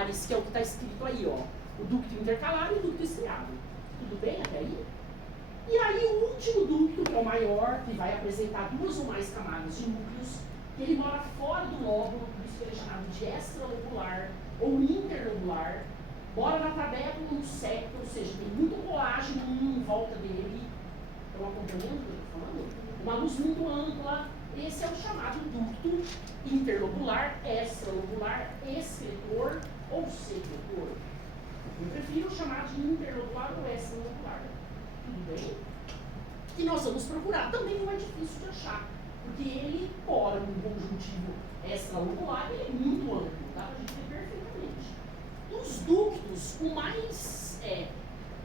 intercalares, que é o que está escrito aí, ó. O ducto intercalar e o ducto estriado. Tudo bem até aí? E aí o último ducto, que é o maior, que vai apresentar duas ou mais camadas de núcleos, que ele mora fora do lóbulo, por isso que ele é chamado de extralobular ou interlobular, mora na trabécula ou no septo, ou seja, tem muito colágeno em volta dele. Estão acompanhando o que eu estou falando? Uma luz muito ampla. Esse é o chamado ducto interlobular, extralobular, excretor ou secretor. Eu prefiro chamar de interlobular ou extralobular. Tudo bem? E nós vamos procurar. Também não é difícil de achar, porque ele mora num conjuntivo extralobular e ele é muito amplo, dá para a gente ver perfeitamente. Dos ductos, o mais,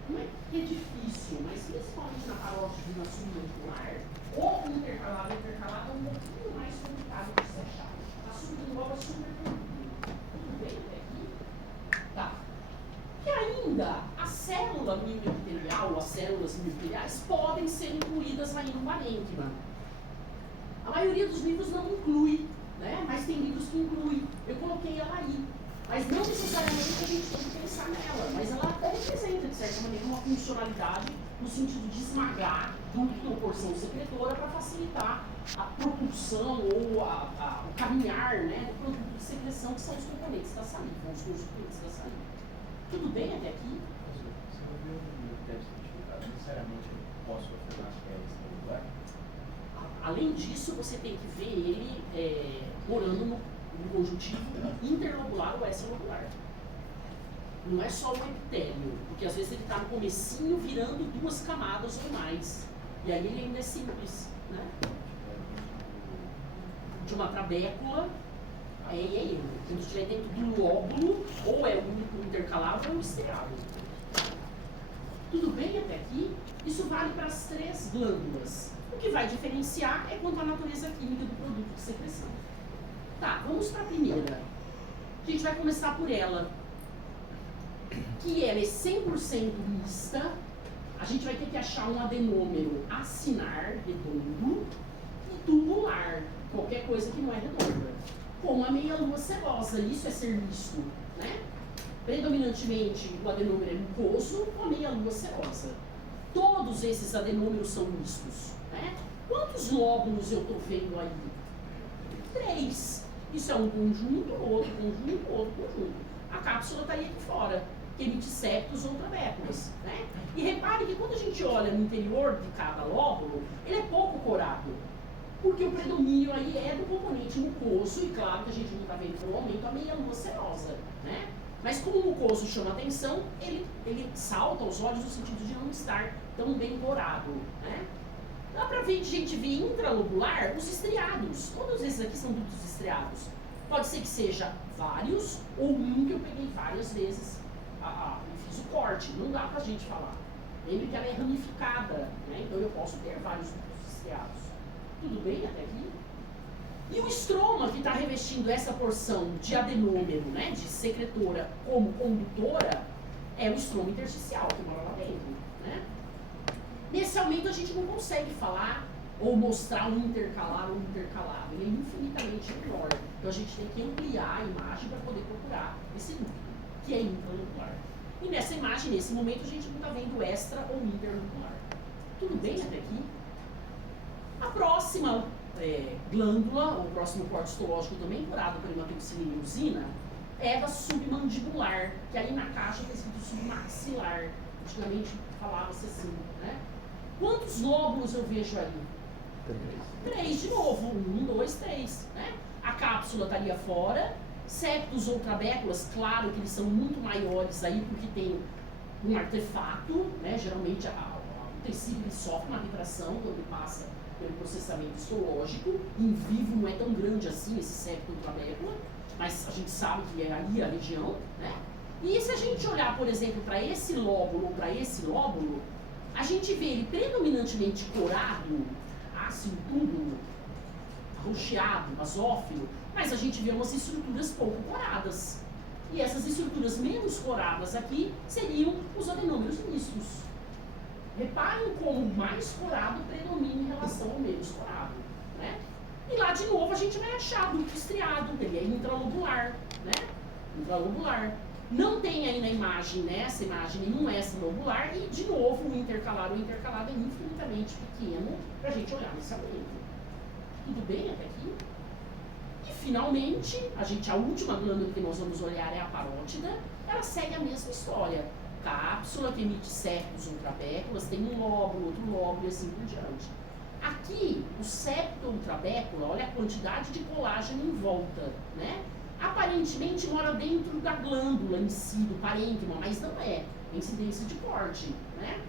não é que é difícil, mas principalmente na parótide na submandibular, o intercalado é um pouquinho mais complicado de se achar. A sublingual é super tranquilo. Tudo bem até aqui? Tá. E ainda, a célula mioepitelial, as células mioepiteliais, podem ser incluídas aí no parênquima. A maioria dos livros não inclui, né? Mas tem livros que incluem. Eu coloquei ela aí. Mas não necessariamente a gente tem que pensar nela, mas ela até representa, de certa maneira, uma funcionalidade no sentido de esmagar ducto ou porção secretora para facilitar a propulsão ou o caminhar, né, do produto de secreção, que são os componentes da saliva, os constituintes da saliva. Tudo bem até aqui? Se eu ver o teste identificado, necessariamente eu posso afirmar que é extraocular? Além disso, você tem que ver ele morando no conjuntivo interlobular ou extralobular. Não é só o epitélio, porque às vezes ele está no comecinho virando duas camadas ou mais. E aí ele ainda é simples, né? De uma trabécula, é ele. Se estiver dentro do lóbulo, ou é o único intercalar ou é o estriado. Tudo bem até aqui? Isso vale para as três glândulas. O que vai diferenciar é quanto à natureza química do produto de secreção. Tá, vamos para a primeira. A gente vai começar por ela. Que ela é 100% mista. A gente vai ter que achar um adenômero acinar, redondo, e tubular, qualquer coisa que não é redonda. Como a meia-lua serosa, isso é ser misto, né? Predominantemente o adenômero é mucoso, com a meia-lua serosa. Todos esses adenômeros são mistos, né? Quantos lóbulos eu estou vendo aí? 3. Isso é um conjunto, outro conjunto, outro conjunto. A cápsula está aí aqui fora, que emite septos ou trabéculas, né? E repare que quando a gente olha no interior de cada lóbulo, ele é pouco corado, porque o predomínio aí é do componente mucoso, e claro que a gente não está vendo pelo aumento a meia-lua serosa, né? Mas como o mucoso chama atenção, ele salta aos olhos no sentido de não estar tão bem corado, né? Dá pra ver, a gente vê intralobular os estriados. Todos esses aqui são dutos estriados. Pode ser que seja vários ou um que eu peguei várias vezes e fiz o corte. Não dá pra gente falar. Lembre que ela é ramificada, né? Então eu posso ter vários dutos estriados. Tudo bem até aqui? E o estroma que está revestindo essa porção de adenômero, né, de secretora como condutora, é o estroma intersticial que mora lá dentro, né? Nesse aumento a gente não consegue falar ou mostrar um intercalar ou um intercalado, ele é infinitamente menor. Então a gente tem que ampliar a imagem para poder procurar esse núcleo, que é intralobular. E nessa imagem, nesse momento, a gente não está vendo extra ou interlobular. Tudo bem até aqui? A próxima glândula, o próximo corte histológico também curado por hematoxilina e usina, é da submandibular, que aí na caixa está escrito submaxilar. Antigamente falava-se assim, né? Quantos lóbulos eu vejo aí? 3 de novo. 1, 2, 3. Né? A cápsula estaria fora. Septos ou trabéculas, claro que eles são muito maiores aí, porque tem um artefato, né? Geralmente o tecido ele sofre uma retração quando ele passa pelo processamento histológico. Em vivo não é tão grande assim esse septo ou trabécula, mas a gente sabe que é aí a região, né? E se a gente olhar, por exemplo, para esse lóbulo ou para esse lóbulo, a gente vê ele predominantemente corado, ácido túbulo, arroxeado, basófilo, mas a gente vê umas estruturas pouco coradas. E essas estruturas menos coradas aqui seriam os adenômeros mistos. Reparem como o mais corado predomina em relação ao menos corado, né? E lá de novo a gente vai achar duto estriado, ele é intralobular, né? intralobular. Não tem aí na imagem, nessa imagem, nenhum extralobular e, de novo, o intercalado é infinitamente pequeno para a gente olhar nesse aumento. Tudo bem até aqui? E, finalmente, a última glândula que nós vamos olhar é a parótida. Ela segue a mesma história. Cápsula que emite septos ultrabéculas, tem um lóbulo, outro lóbulo e assim por diante. Aqui, o septo ultrabécula, olha a quantidade de colágeno em volta, né? Aparentemente mora dentro da glândula em si, do parênquima, mas não é. É incidência de corte, né?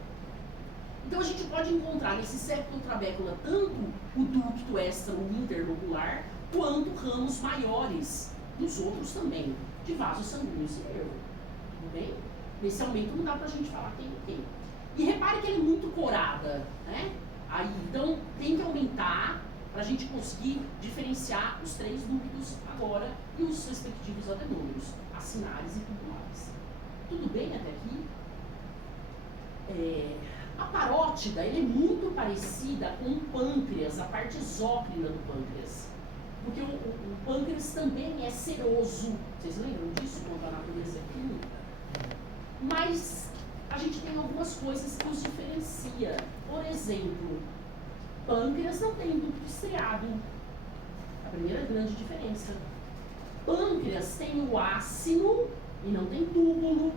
Então a gente pode encontrar nesse septo ultrabécula tanto o ducto extra ou interlobular, quanto ramos maiores dos outros também, de vasos sanguíneos e nervo. Tudo bem? Nesse aumento não dá pra gente falar quem é quem. E repare que ele é muito corada, né? Aí, então tem que aumentar para a gente conseguir diferenciar os três ductos agora e os respectivos adenômeros, acinares e tubulares. Tudo bem até aqui? A parótida ele é muito parecida com o pâncreas, a parte exócrina do pâncreas. Porque o pâncreas também é seroso. Vocês lembram disso quanto à natureza química? Mas a gente tem algumas coisas que os diferencia. Por exemplo, pâncreas não tem ducto estriado. A primeira grande diferença. Pâncreas tem o ácino e não tem túbulo.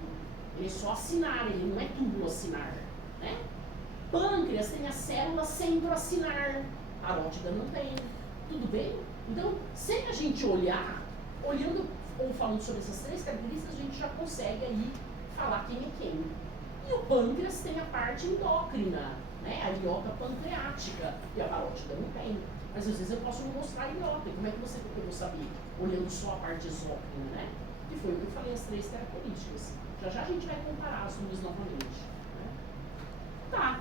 Ele é só acinar, ele não é túbulo acinar, né? Pâncreas tem a célula centroacinar. Parótida não tem. Tudo bem? Então, sem a gente olhar, olhando ou falando sobre essas três características, a gente já consegue aí falar quem é quem. E o pâncreas tem a parte endócrina, né? A ilhoca pancreática, e a parótida não tem. Mas às vezes eu posso não mostrar a ilhoca. Como é que eu vou saber? Olhando só a parte exócrina, né? Que foi o que eu falei, as três características. Já já a gente vai comparar as duas novamente. Né? Tá.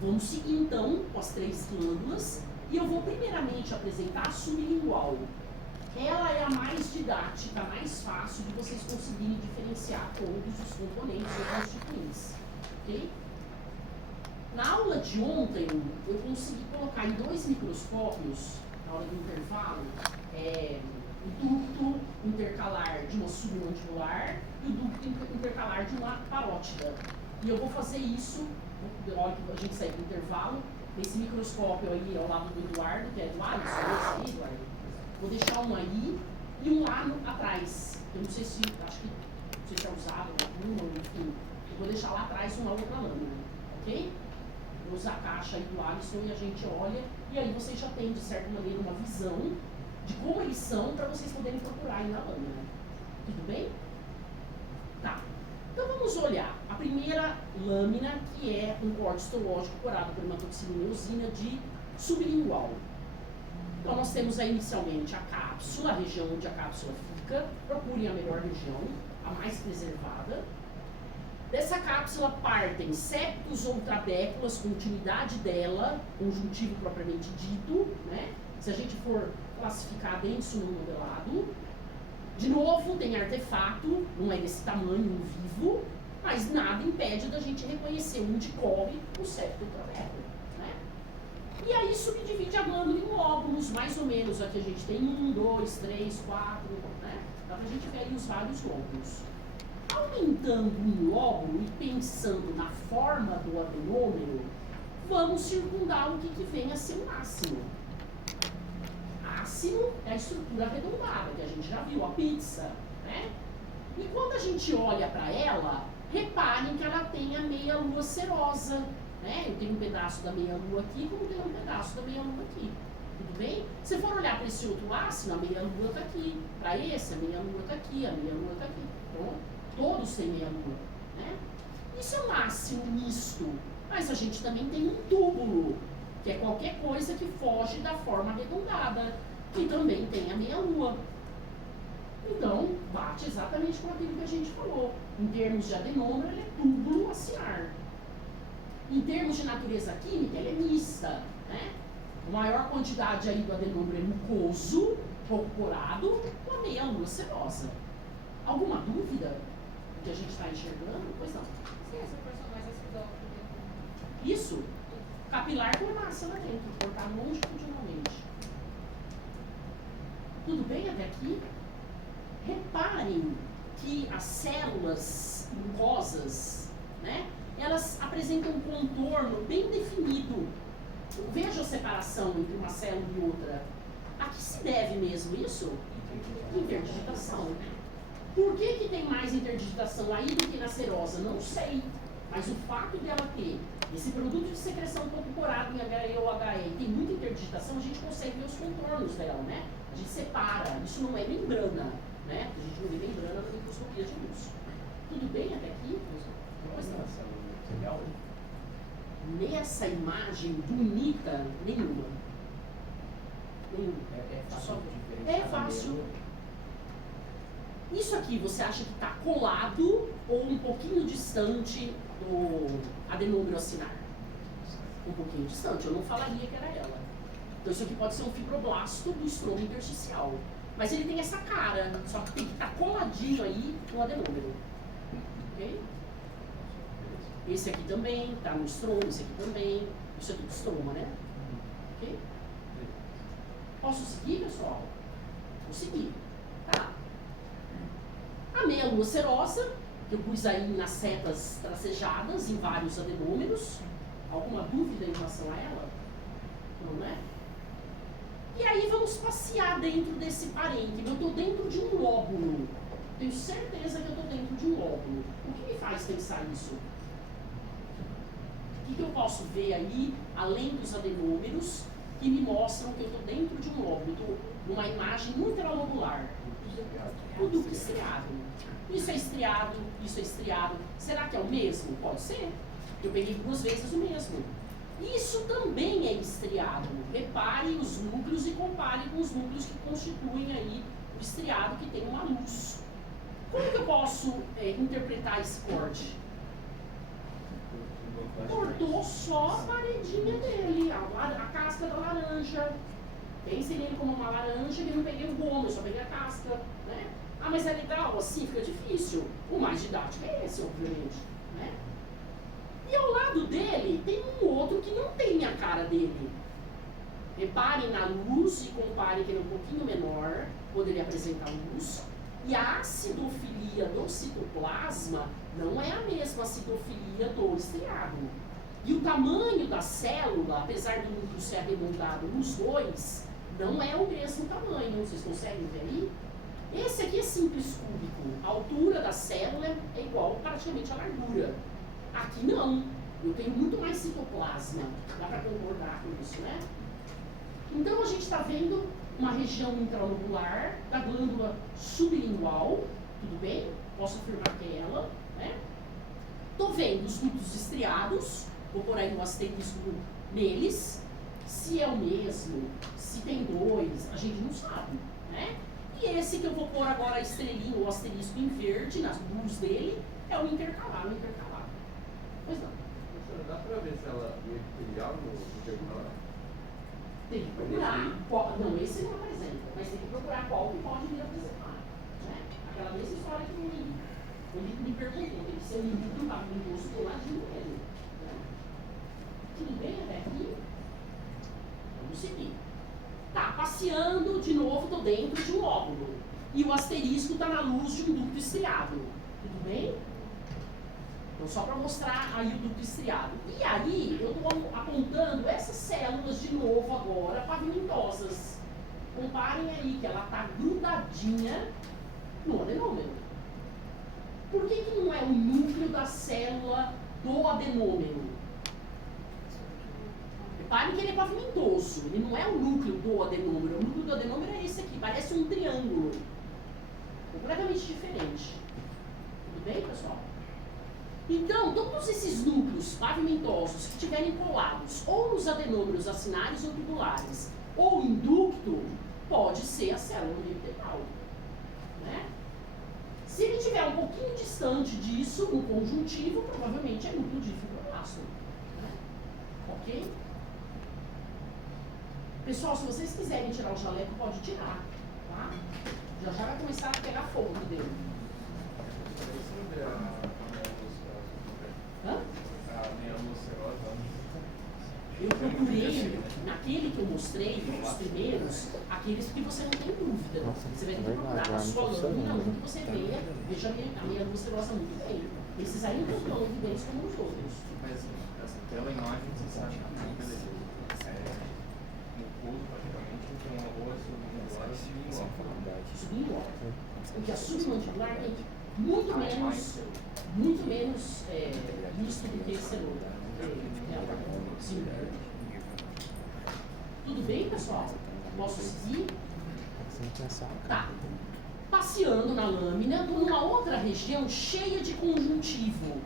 Vamos seguir então com as três glândulas. E eu vou primeiramente apresentar a sublingual. Ela é a mais didática, a mais fácil de vocês conseguirem diferenciar todos os componentes ou constituintes. Ok? Na aula de ontem, eu consegui colocar em 2 microscópios, na hora do intervalo, o ducto intercalar de uma submandibular e o ducto intercalar de uma parótida. E eu vou fazer isso, na hora que a gente sair do intervalo, nesse microscópio aí ao lado do Eduardo, que é Eduardo, esse aí, Eduardo. Vou deixar um aí e um lá atrás. Eu não sei se, acho que, não sei se é usado, enfim. Eu vou deixar lá atrás uma outra lâmina, ok? Vou usar a caixa aí do Alisson e a gente olha, e aí vocês já têm, de certa maneira, uma visão de como eles são para vocês poderem procurar aí na lâmina. Tudo bem? Tá. Então vamos olhar a primeira lâmina, que é um corte histológico corado por hematoxilina e eosina de sublingual. Então nós temos aí inicialmente a cápsula, a região onde a cápsula fica. Procurem a melhor região, a mais preservada. Dessa cápsula partem septos ou trabéculas, continuidade dela, conjuntivo propriamente dito, né? Se a gente for classificar denso no modelado. De novo, tem artefato, não é desse tamanho, um vivo, mas nada impede da gente reconhecer onde corre o septo trabéculo, né? E aí subdivide a glândula em lóbulos, mais ou menos. Aqui a gente tem 1, 2, 3, 4, né? Dá pra gente ver aí os vários lóbulos. Aumentando um lóbulo e pensando na forma do adenômero, vamos circundar o que vem a ser um ácino. Ácino é a estrutura arredondada, que a gente já viu, a pizza, né? E quando a gente olha para ela, reparem que ela tem a meia-lua serosa, né? Eu tenho um pedaço da meia-lua aqui, como tem um pedaço da meia-lua aqui. Tudo bem? Se for olhar para esse outro ácino, a meia-lua está aqui. Para esse, a meia-lua está aqui, a meia-lua está aqui. Então, todos têm meia-lua, né? Isso é um ácino misto, mas a gente também tem um túbulo, que é qualquer coisa que foge da forma arredondada, que também tem a meia-lua. Então, bate exatamente com aquilo que a gente falou. Em termos de adenômero, ele é túbulo acinar. Em termos de natureza química, ele é mista, né? A maior quantidade aí do adenômero é mucoso, pouco porado, com a meia-lua serosa. Alguma dúvida do que a gente está enxergando? Pois não. Sim, essa porção mais acidosa. Isso. Capilar por massa lá dentro, cortar longitudinalmente. Tudo bem até aqui? Reparem que as células mucosas, né, elas apresentam um contorno bem definido. Veja a separação entre uma célula e outra. A que se deve mesmo isso? Interdigitação. Por que tem mais interdigitação aí do que na serosa? Não sei. Mas o fato dela ter esse produto de secreção um pouco corado em HE ou HE e tem muita interdigitação, a gente consegue ver os contornos dela, né? A gente separa. Isso não é membrana, né? A gente não vê membrana na microscopia de luz. Tudo bem até aqui? Nessa imagem bonita, nenhuma. É fácil. Isso aqui você acha que está colado ou um pouquinho distante do adenômero acinar? Um pouquinho distante, eu não falaria que era ela. Então isso aqui pode ser um fibroblasto do estromo intersticial. Mas ele tem essa cara, só que tem que estar coladinho aí no adenômero. Ok? Esse aqui também, está no estroma, esse aqui também. Isso é tudo estroma, né? Ok? Posso seguir, pessoal? Vou seguir. Tá. A meia lua serosa, que eu pus aí nas setas tracejadas em vários adenômeros. Alguma dúvida em relação a ela? Não é? E aí vamos passear dentro desse parênquima. Eu estou dentro de um lóbulo. Tenho certeza que eu estou dentro de um lóbulo. O que me faz pensar isso? O que eu posso ver aí, além dos adenômeros, que me mostram que eu estou dentro de um lóbulo? Estou numa imagem intralobular. O ducto estriado. Isso é estriado, isso é estriado. Será que é o mesmo? Pode ser. Eu peguei 2 vezes o mesmo. Isso também é estriado. Repare os núcleos e compare com os núcleos que constituem aí o estriado, que tem uma luz. Como que eu posso interpretar esse corte? Cortou só a paredinha dele, a casca da laranja. Pensem nele como uma laranja e eu não peguei o gomo, eu só peguei a casca, né? Ah, mas é legal, assim fica difícil. O mais didático é esse, obviamente, né? E ao lado dele tem um outro que não tem a cara dele. Reparem na luz e comparem que ele é um pouquinho menor, quando ele apresenta luz. E a acidofilia do citoplasma não é a mesma acidofilia do estriado. E o tamanho da célula, apesar do núcleo ser arredondado nos dois, não é o mesmo tamanho. Vocês conseguem ver aí? Esse aqui é simples cúbico. A altura da célula é igual praticamente à largura. Aqui não. Eu tenho muito mais citoplasma. Dá para concordar com isso, né? Então a gente está vendo uma região intralobular da glândula sublingual, tudo bem? Posso afirmar que é ela, né? Estou vendo os ductos estriados, vou pôr aí um asterisco neles. Se é o mesmo, se tem 2, a gente não sabe, né? E esse que eu vou pôr agora a estrelinha, o asterisco em verde, nas luzes dele, é o intercalar, Pois não. Dá pra ver se ela é epitelial no intercalar? Tem que procurar qual, não, esse não apresenta, mas tem que procurar qual que pode vir a apresentar, né? Aquela mesma história que o Lili. O Lili me perguntou, tem que ser um livro pavimentoso do ladinho dele, né? Tudo bem até aqui? Vamos seguir. Tá, passeando, de novo, estou dentro de um lóbulo. E o asterisco está na luz de um ducto estriado. Tudo bem? Então, só para mostrar aí o ducto estriado. E aí, eu estou apontando essas células de novo agora, pavimentosas. Comparem aí que ela está grudadinha no adenômero. Por que não é o núcleo da célula do adenômero? Reparem que ele é pavimentoso, ele não é o núcleo do adenômero. O núcleo do adenômero é esse aqui, parece um triângulo. Completamente diferente. Tudo bem, pessoal? Então, todos esses núcleos pavimentosos que estiverem colados ou nos adenômeros acinares ou tubulares ou em ducto, pode ser a célula do epitelial, né? Se ele estiver um pouquinho distante disso, no conjuntivo, provavelmente é núcleo de fibroblasto, né? Ok? Pessoal, se vocês quiserem tirar o jaleco, pode tirar, tá? Já vai começar a pegar fogo dele. Hã? Eu procurei, naquele que eu mostrei, os primeiros, aquele Aqueles que você não tem dúvida. Você vai ter que procurar a sua lâmina, um que você veja, veja a minha luz você gosta muito bem. Esses aí não estão tão evidentes como os outros. Mas assim, pela imagem você sabe que beleza. No pouso praticamente tem uma boa submandibular e Sublingual. Porque a submandibular tem muito menos visto do que esse outro. Sim. Tudo bem, pessoal? Posso seguir? Tá. Passeando na lâmina, numa outra região cheia de conjuntivo.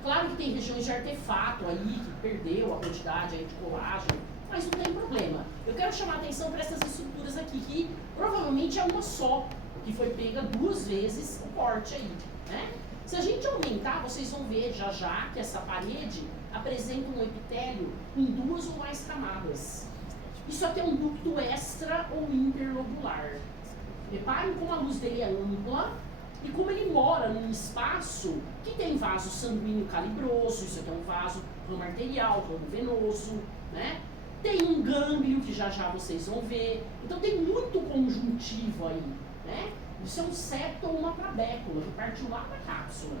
Claro que tem regiões de artefato aí, que perdeu a quantidade aí de colagem, mas não tem problema. Eu quero chamar a atenção para essas estruturas aqui, que provavelmente é uma só, que foi pega 2 vezes o corte aí, né? Se a gente aumentar, vocês vão ver já que essa parede apresenta um epitélio com 2 ou mais camadas. Isso aqui é um ducto extra ou interlobular. Reparem como a luz dele é ampla e como ele mora num espaço que tem vaso sanguíneo calibroso, isso aqui é um vaso ramo arterial, ramo venoso, né? Tem um gânglio que já vocês vão ver. Então tem muito conjuntivo aí, né? Isso é um septo ou uma trabécula que partiu lá da cápsula.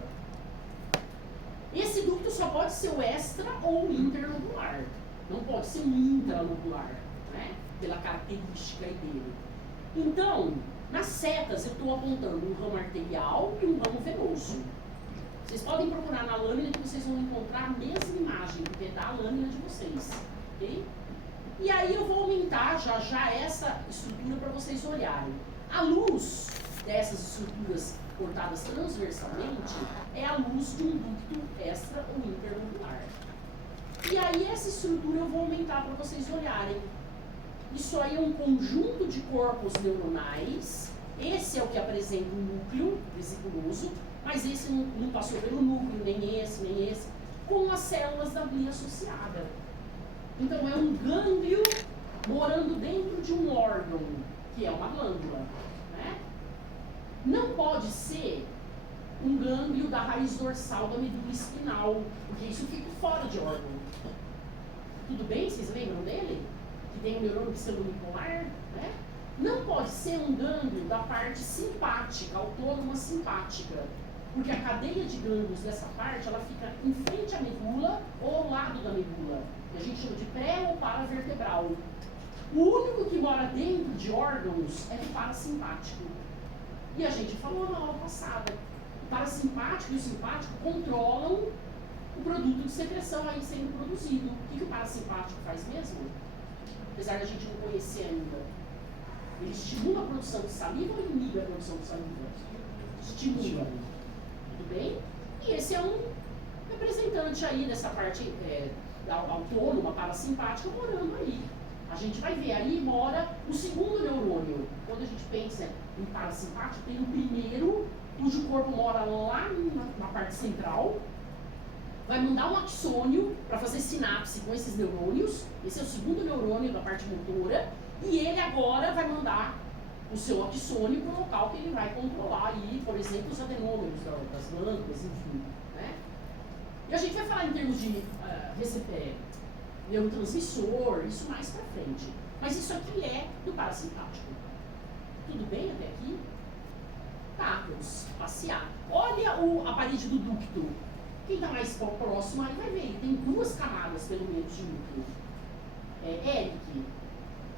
Esse ducto só pode ser o extra ou o interlobular. Não pode ser um intralobular, né? Pela característica aí dele. Então, nas setas eu estou apontando um ramo arterial e um ramo venoso. Vocês podem procurar na lâmina que vocês vão encontrar a mesma imagem, porque é da lâmina de vocês, ok? E aí eu vou aumentar já essa estrutura para vocês olharem. A luz dessas estruturas cortadas transversalmente é a luz de um ducto extra ou interlobular. E aí essa estrutura eu vou aumentar para vocês olharem. Isso aí é um conjunto de corpos neuronais. Esse é o que apresenta o núcleo vesiculoso, mas esse não passou pelo núcleo, nem esse, com as células da glia associada. Então é um gânglio morando dentro de um órgão, que é uma glândula, né? Não pode ser um gânglio da raiz dorsal da medula espinal, porque isso fica fora de órgão. Tudo bem? Vocês lembram dele? Que tem o neurônio pseudonipolar, né? Não pode ser um gânglio da parte simpática, autônoma simpática, porque a cadeia de gânglios dessa parte, ela fica em frente à medula ou ao lado da medula. Que a gente chama de pré ou paravertebral. O único que mora dentro de órgãos é o parasimpático. E a gente falou na aula passada, o parasimpático e o simpático controlam o produto de secreção aí sendo produzido. O que o parasimpático faz mesmo? Apesar da gente não conhecer ainda. Ele estimula a produção de saliva ou inibe a produção de saliva? Estimula. Tudo bem? E esse é um representante aí dessa parte autônoma, parasimpática, morando aí. A gente vai ver, aí mora o segundo neurônio. Quando a gente pensa em parasimpático, tem o primeiro, cujo corpo mora lá na parte central, vai mandar um axônio para fazer sinapse com esses neurônios. Esse é o segundo neurônio da parte motora, e ele agora vai mandar o seu axônio para o local que ele vai controlar aí, por exemplo, os adenômeros das glândulas, enfim, né? E a gente vai falar em termos de neurotransmissor, isso mais para frente. Mas isso aqui é do parasimpático. Tudo bem até aqui? Tá, vamos passear. Olha a parede do ducto. Quem está mais próximo aí vai ver, ele tem 2 camadas pelo menos de núcleo. Eric,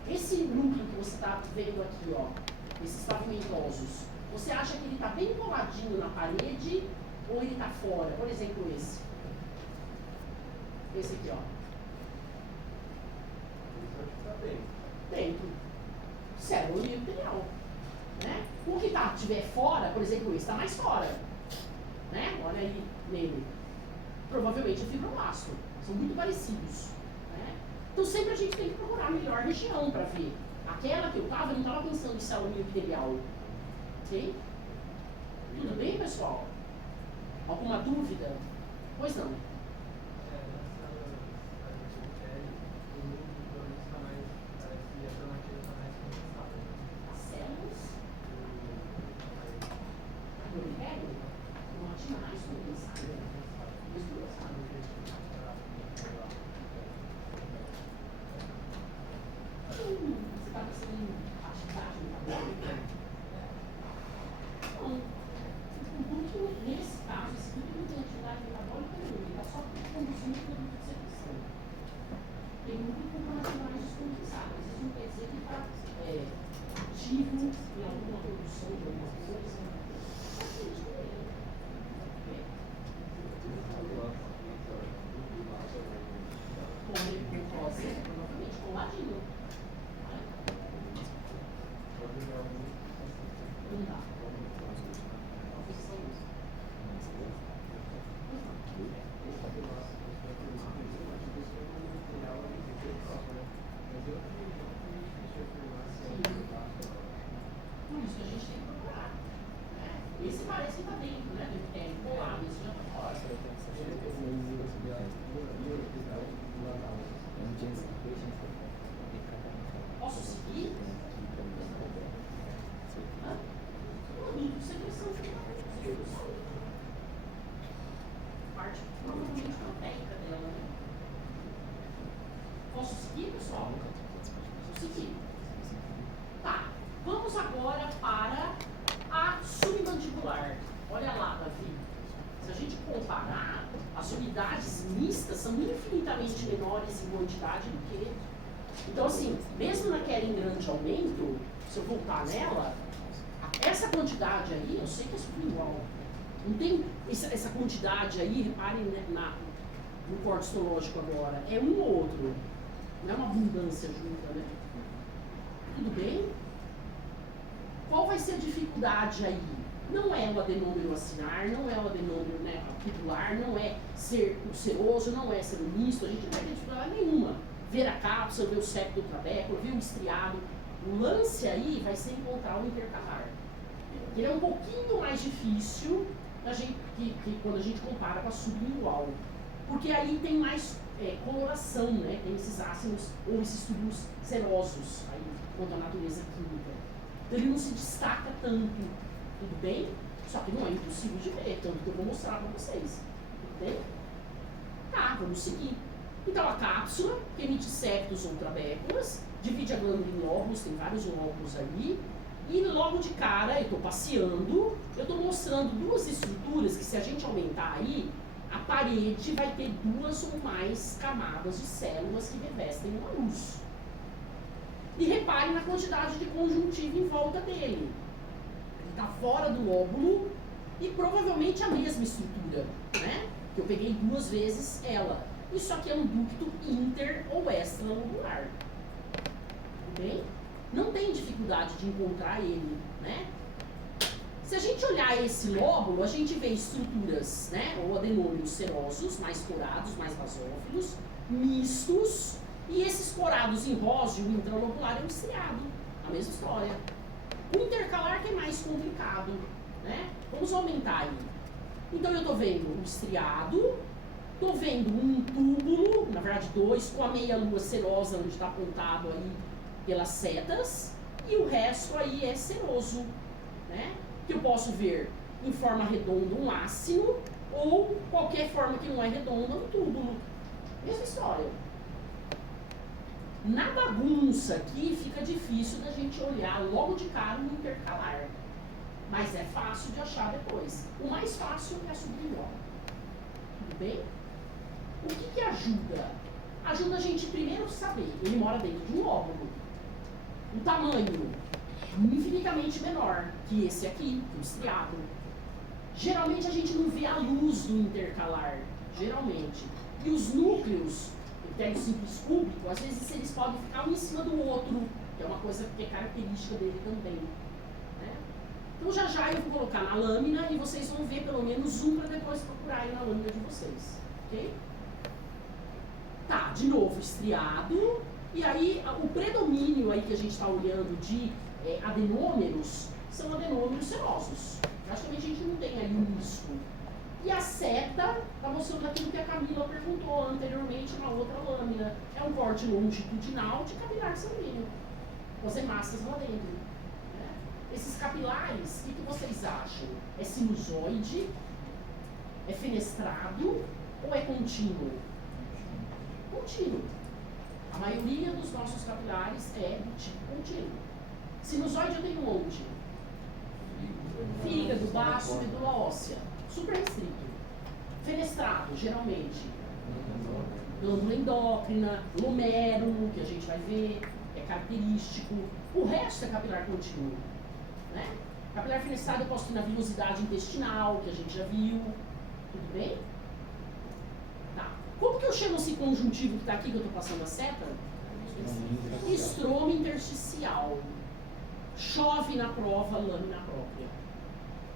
esse núcleo que você está vendo aqui, ó, esses pavimentosos, você acha que ele está bem coladinho na parede ou ele está fora? Por exemplo, esse. Esse aqui, ó. Dentro. Célula epitelial. Né? O que estiver fora, por exemplo, esse está mais fora. Né? Olha aí nele. Provavelmente é fibroblasto. São muito parecidos. Né? Então sempre a gente tem que procurar a melhor região para ver. Aquela que eu estava, não estava pensando em célula epitelial. Ok? Tudo bem, pessoal? Alguma dúvida? Pois não. identidade metabólica? Não. Nesse caso, esse tipo de identidade metabólica não, ele está só conduzindo o produto de secreção. Tem muito componentes descompensados. Isso não quer dizer que está ativo em alguma produção de alguma coisa. Provavelmente com ladino. Não dá. Por isso que a gente tem que procurar. Esse parece que está dentro, né? Do colado, isso já está fora. Posso seguir? Produto de secreção de parte provavelmente proteica dela, né? Posso seguir, pessoal? Vou seguir. Tá. Vamos agora para a submandibular. Olha lá, Davi. Se a gente comparar, as unidades mistas são infinitamente menores em quantidade do que... Então, assim, mesmo naquela em grande aumento, se eu voltar nela, essa quantidade aí, eu sei que é super igual. Não tem essa quantidade aí, reparem no corte histológico agora, é um ou outro. Não é uma abundância junta, né? Tudo bem? Qual vai ser a dificuldade aí? Não é o adenômero acinar, não é o adenômero tubular, não é ser ulceroso, não é ser misto, a gente não vai ter dificuldade nenhuma. Ver a cápsula, ver o septo do trabéculo, ver o estriado. O lance aí vai ser encontrar o intercalar. Ele é um pouquinho mais difícil que quando a gente compara com a sublingual. Porque aí tem mais coloração, né? Tem esses ácidos ou esses túbulos serosos aí, quanto à natureza química. Então ele não se destaca tanto, tudo bem? Só que não é impossível de ver, tanto que eu vou mostrar para vocês. Tudo bem? Tá, vamos seguir. Então a cápsula, que emite septos ou trabéculas, divide a glândula em lóbulos, tem vários lóbulos ali. E logo de cara, eu estou passeando, eu estou mostrando duas estruturas que, se a gente aumentar aí, a parede vai ter duas ou mais camadas de células que revestem uma luz. E reparem na quantidade de conjuntiva em volta dele. Ele está fora do lóbulo e provavelmente a mesma estrutura, né? Que eu peguei duas vezes ela. Isso aqui é um ducto inter ou extralobular. Tudo bem? Não tem dificuldade de encontrar ele, né? Se a gente olhar esse lóbulo, a gente vê estruturas, né? Ou adenômeros serosos, mais corados, mais basófilos, mistos, e esses corados em rosa, o intralobular é o estriado. A mesma história. O intercalar que é mais complicado, né? Vamos aumentar aí. Então eu estou vendo o estriado, estou vendo um túbulo, na verdade dois, com a meia-lua serosa, onde está apontado aí pelas setas, e o resto aí é seroso, né? Que eu posso ver em forma redonda um ácino, ou qualquer forma que não é redonda, um túbulo. Mesma história. Na bagunça aqui fica difícil da gente olhar logo de cara no intercalar. Mas é fácil de achar depois. O mais fácil é a sublingual. Tudo bem? O que ajuda? Ajuda a gente primeiro saber. Ele mora dentro de um lóbulo. O tamanho infinitamente menor que esse aqui, o estriado. Geralmente a gente não vê a luz do intercalar. Geralmente. E os núcleos, o simples cúbico, às vezes eles podem ficar um em cima do outro, que é uma coisa que é característica dele também. Né? Então já eu vou colocar na lâmina e vocês vão ver pelo menos um para depois procurar aí na lâmina de vocês. Ok? Tá, de novo, estriado. E aí, o predomínio aí que a gente está olhando de adenômeros são adenômeros serosos. Praticamente a gente não tem ali um misto. E a seta está mostrando aquilo que a Camila perguntou anteriormente na outra lâmina. É um corte longitudinal de capilar sanguíneo. Com as hemácias lá dentro. Né? Esses capilares, o que vocês acham? É sinusoide? É fenestrado? Ou é contínuo? Contínuo. A maioria dos nossos capilares é do tipo contínuo. Sinusoide eu tenho onde? Fígado, baço, medula óssea. Super restrito. Fenestrado, geralmente. Glândula endócrina, glomérulo, que a gente vai ver, é característico. O resto é capilar contínuo. Né? Capilar fenestrado eu posso ter na vilosidade intestinal, que a gente já viu. Tudo bem? Tá. Como que eu chamo esse conjuntivo que está aqui, que eu estou passando a seta? Estroma intersticial. Chove na prova, lâmina própria.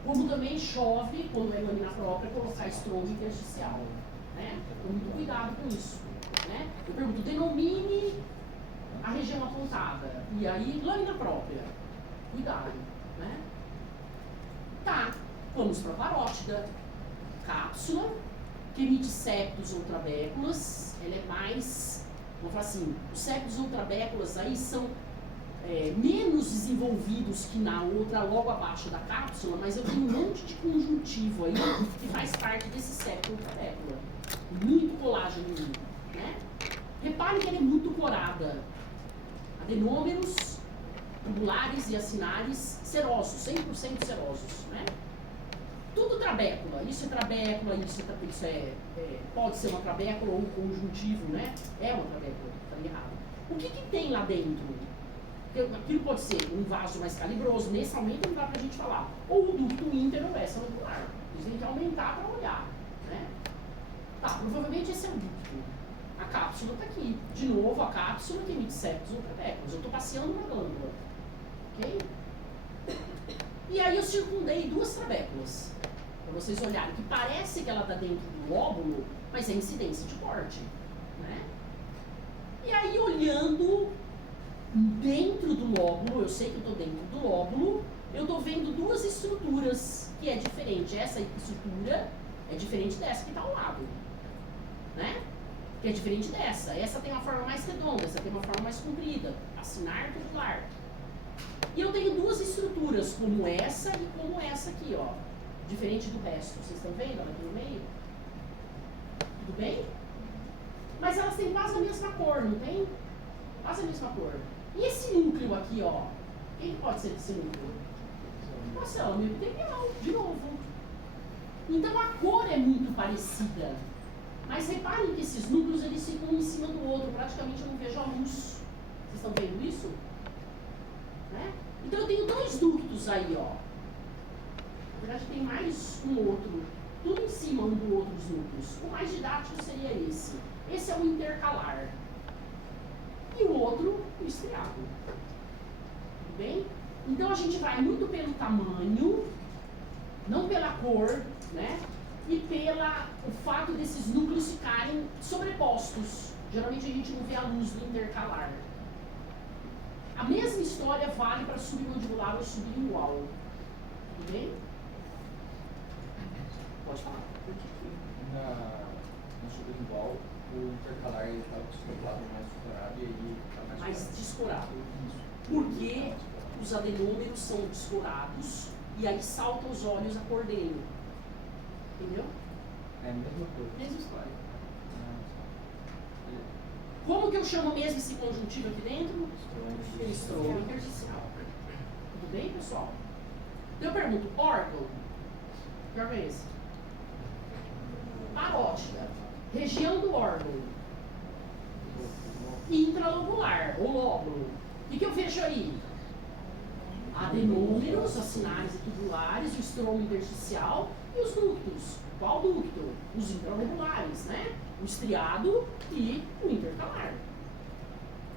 Como também chove, quando é lâmina própria, colocar estroma intersticial. Né? Então, muito cuidado com isso. Né? Eu pergunto, denomine a região apontada. E aí, lâmina própria. Cuidado. Né? Tá, vamos para a parótida. Cápsula, que emite septos ou trabéculas. Ela é mais, vamos falar assim, os septos ou trabéculas aí são menos desenvolvidos que na outra, logo abaixo da cápsula, mas eu tenho um monte de conjuntivo aí que faz parte desse septo ou trabécula. Muito colágeno em mim, né? Reparem que ela é muito corada. Adenômeros, tubulares e acinares serosos, 100% serosos, né? Tudo trabécula, isso é trabécula, pode ser uma trabécula ou um conjuntivo, né? É uma trabécula, tá errado. O que tem lá dentro? Aquilo pode ser um vaso mais calibroso, nesse aumento não dá pra gente falar. Ou o ducto inter ou extraorbicular. Eles têm que aumentar para olhar, né? Tá, provavelmente esse é o ducto. A cápsula está aqui. De novo, a cápsula que emite septos ou trabéculas. Eu estou passeando na glândula. Ok? E aí eu circundei duas trabéculas. Para vocês olharem, que parece que ela está dentro do lóbulo, mas é incidência de corte. Né? E aí, olhando dentro do lóbulo, eu sei que eu estou dentro do lóbulo, eu estou vendo duas estruturas que é diferente. Essa estrutura é diferente dessa que está ao lado. Né? Que é diferente dessa. Essa tem uma forma mais redonda, essa tem uma forma mais comprida. Acinar tubular. E eu tenho duas estruturas, como essa e como essa aqui, ó. Diferente do resto. Vocês estão vendo ela aqui no meio? Tudo bem? Mas elas têm quase a mesma cor, não tem? Quase a mesma cor. E esse núcleo aqui, ó? Quem pode ser desse núcleo? Uma célula epitelial, de novo. Então a cor é muito parecida. Mas reparem que esses núcleos eles ficam um em cima do outro. Praticamente eu não vejo a luz. Vocês estão vendo isso? Né? Então eu tenho dois ductos aí, ó. Na verdade tem mais um outro. Tudo em cima um do outro os núcleos. O mais didático seria esse. Esse é o intercalar. E o outro, o estriado. Tudo bem? Então a gente vai muito pelo tamanho, não pela cor, né? E pelo fato desses núcleos ficarem sobrepostos. Geralmente a gente não vê a luz do intercalar. A mesma história vale para submandibular ou sublingual. Tudo bem? Pode falar. No sublingual, o intercalar está descoplado mais descorado e aí está mais descorado. Porque os adenômeros são descorados e aí salta aos olhos a cor dele. Entendeu? É a mesma coisa. Mesma história. Como que eu chamo mesmo esse conjuntivo aqui dentro? Estroma intersticial. Tudo bem, pessoal? Então eu pergunto, órgão. Que órgão é esse? Parótida. Região do órgão. Intralobular, ou lóbulo. O que eu vejo aí? Adenômeros, acinares e tubulares, o estroma intersticial e os ductos. Qual ducto? Os intralobulares, né? O estriado e o intercalar.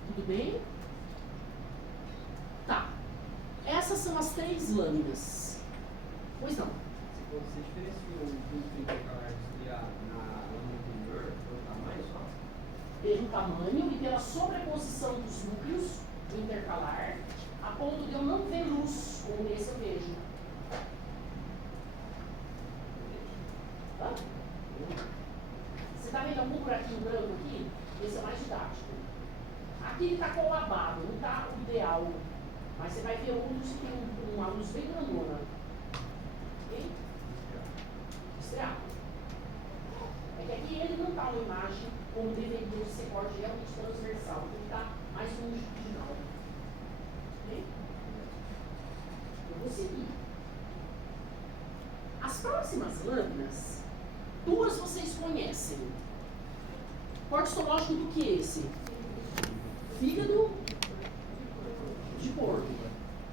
Tudo bem? Tá. Essas são as três lâminas. Pois não. Você diferenciou o ducto intercalar do estriado na lâmina anterior pelo tamanho só? Pelo tamanho e pela sobreposição dos núcleos do intercalar, a ponto de eu não ver luz, como nesse eu vejo. Tá? Você está vendo algum buraquinho branco aqui? Esse é mais didático. Aqui ele está colabado, não está o ideal. Mas você vai ver outros que tem uma luz bem grandona. Ok? Estriado. É que aqui ele não está uma imagem como deveria ser corte realmente transversal, porque ele está mais longitudinal. Ok? próximas lâminas, duas vocês conhecem. Corte histológico do que esse? Fígado de porco.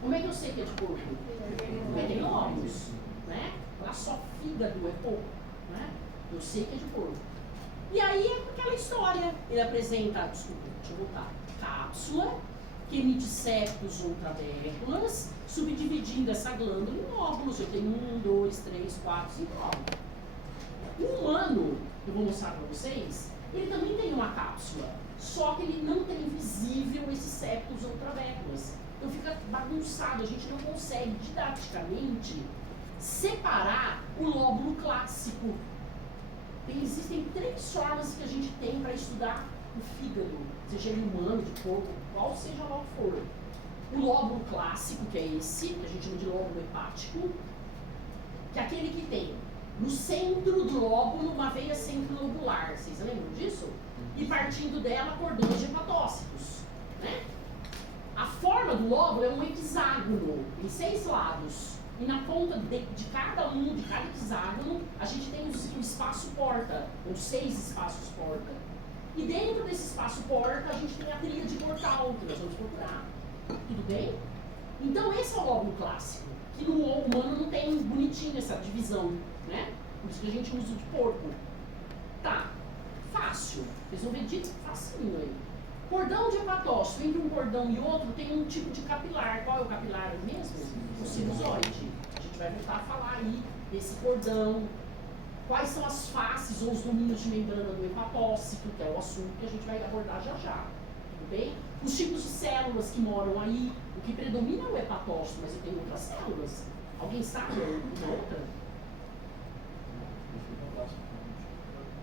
Como é que eu sei que é de porco? Porque tem lóbulos, né? Lá só fígado é pouco, né? Eu sei que é de porco. E aí é aquela história. Ele apresenta, desculpa, deixa eu voltar, cápsula, que emite septos ou trabéculas, subdividindo essa glândula em lóbulos. Eu tenho 1, 2, 3, 4, 5 lóbulos. O humano, eu vou mostrar para vocês, ele também tem uma cápsula, só que ele não tem visível esses septos ou trabéculas. Então fica bagunçado, a gente não consegue didaticamente separar o lóbulo clássico. Existem 3 formas que a gente tem para estudar o fígado, seja ele humano, de porco, qual seja lá o que for. O lóbulo clássico, que é esse, que a gente chama de lóbulo hepático, que é aquele que tem no centro do lóbulo uma veia centrilobular, vocês lembram disso? E partindo dela, cordões hepatócitos, né? A forma do lóbulo é um hexágono, em 6 lados. E na ponta de cada hexágono, a gente tem o espaço porta, ou 6 espaços porta. E dentro desse espaço porta, a gente tem a tríade portal, que nós vamos procurar. Tudo bem? Então esse é o lóbulo clássico, que no humano não tem bonitinho essa divisão, né? Por isso que a gente usa de porco. Tá, fácil. Vocês vão ver de facinho aí. Cordão de hepatócito, entre um cordão e outro tem um tipo de capilar. Qual é o capilar mesmo? O sinusoide. A gente vai voltar a falar aí desse cordão. Quais são as faces ou os domínios de membrana do hepatócito, que é o assunto que a gente vai abordar já já. Tudo bem? Os tipos de células que moram aí. O que predomina é o hepatócito, mas eu tenho outras células. Alguém sabe uma outra?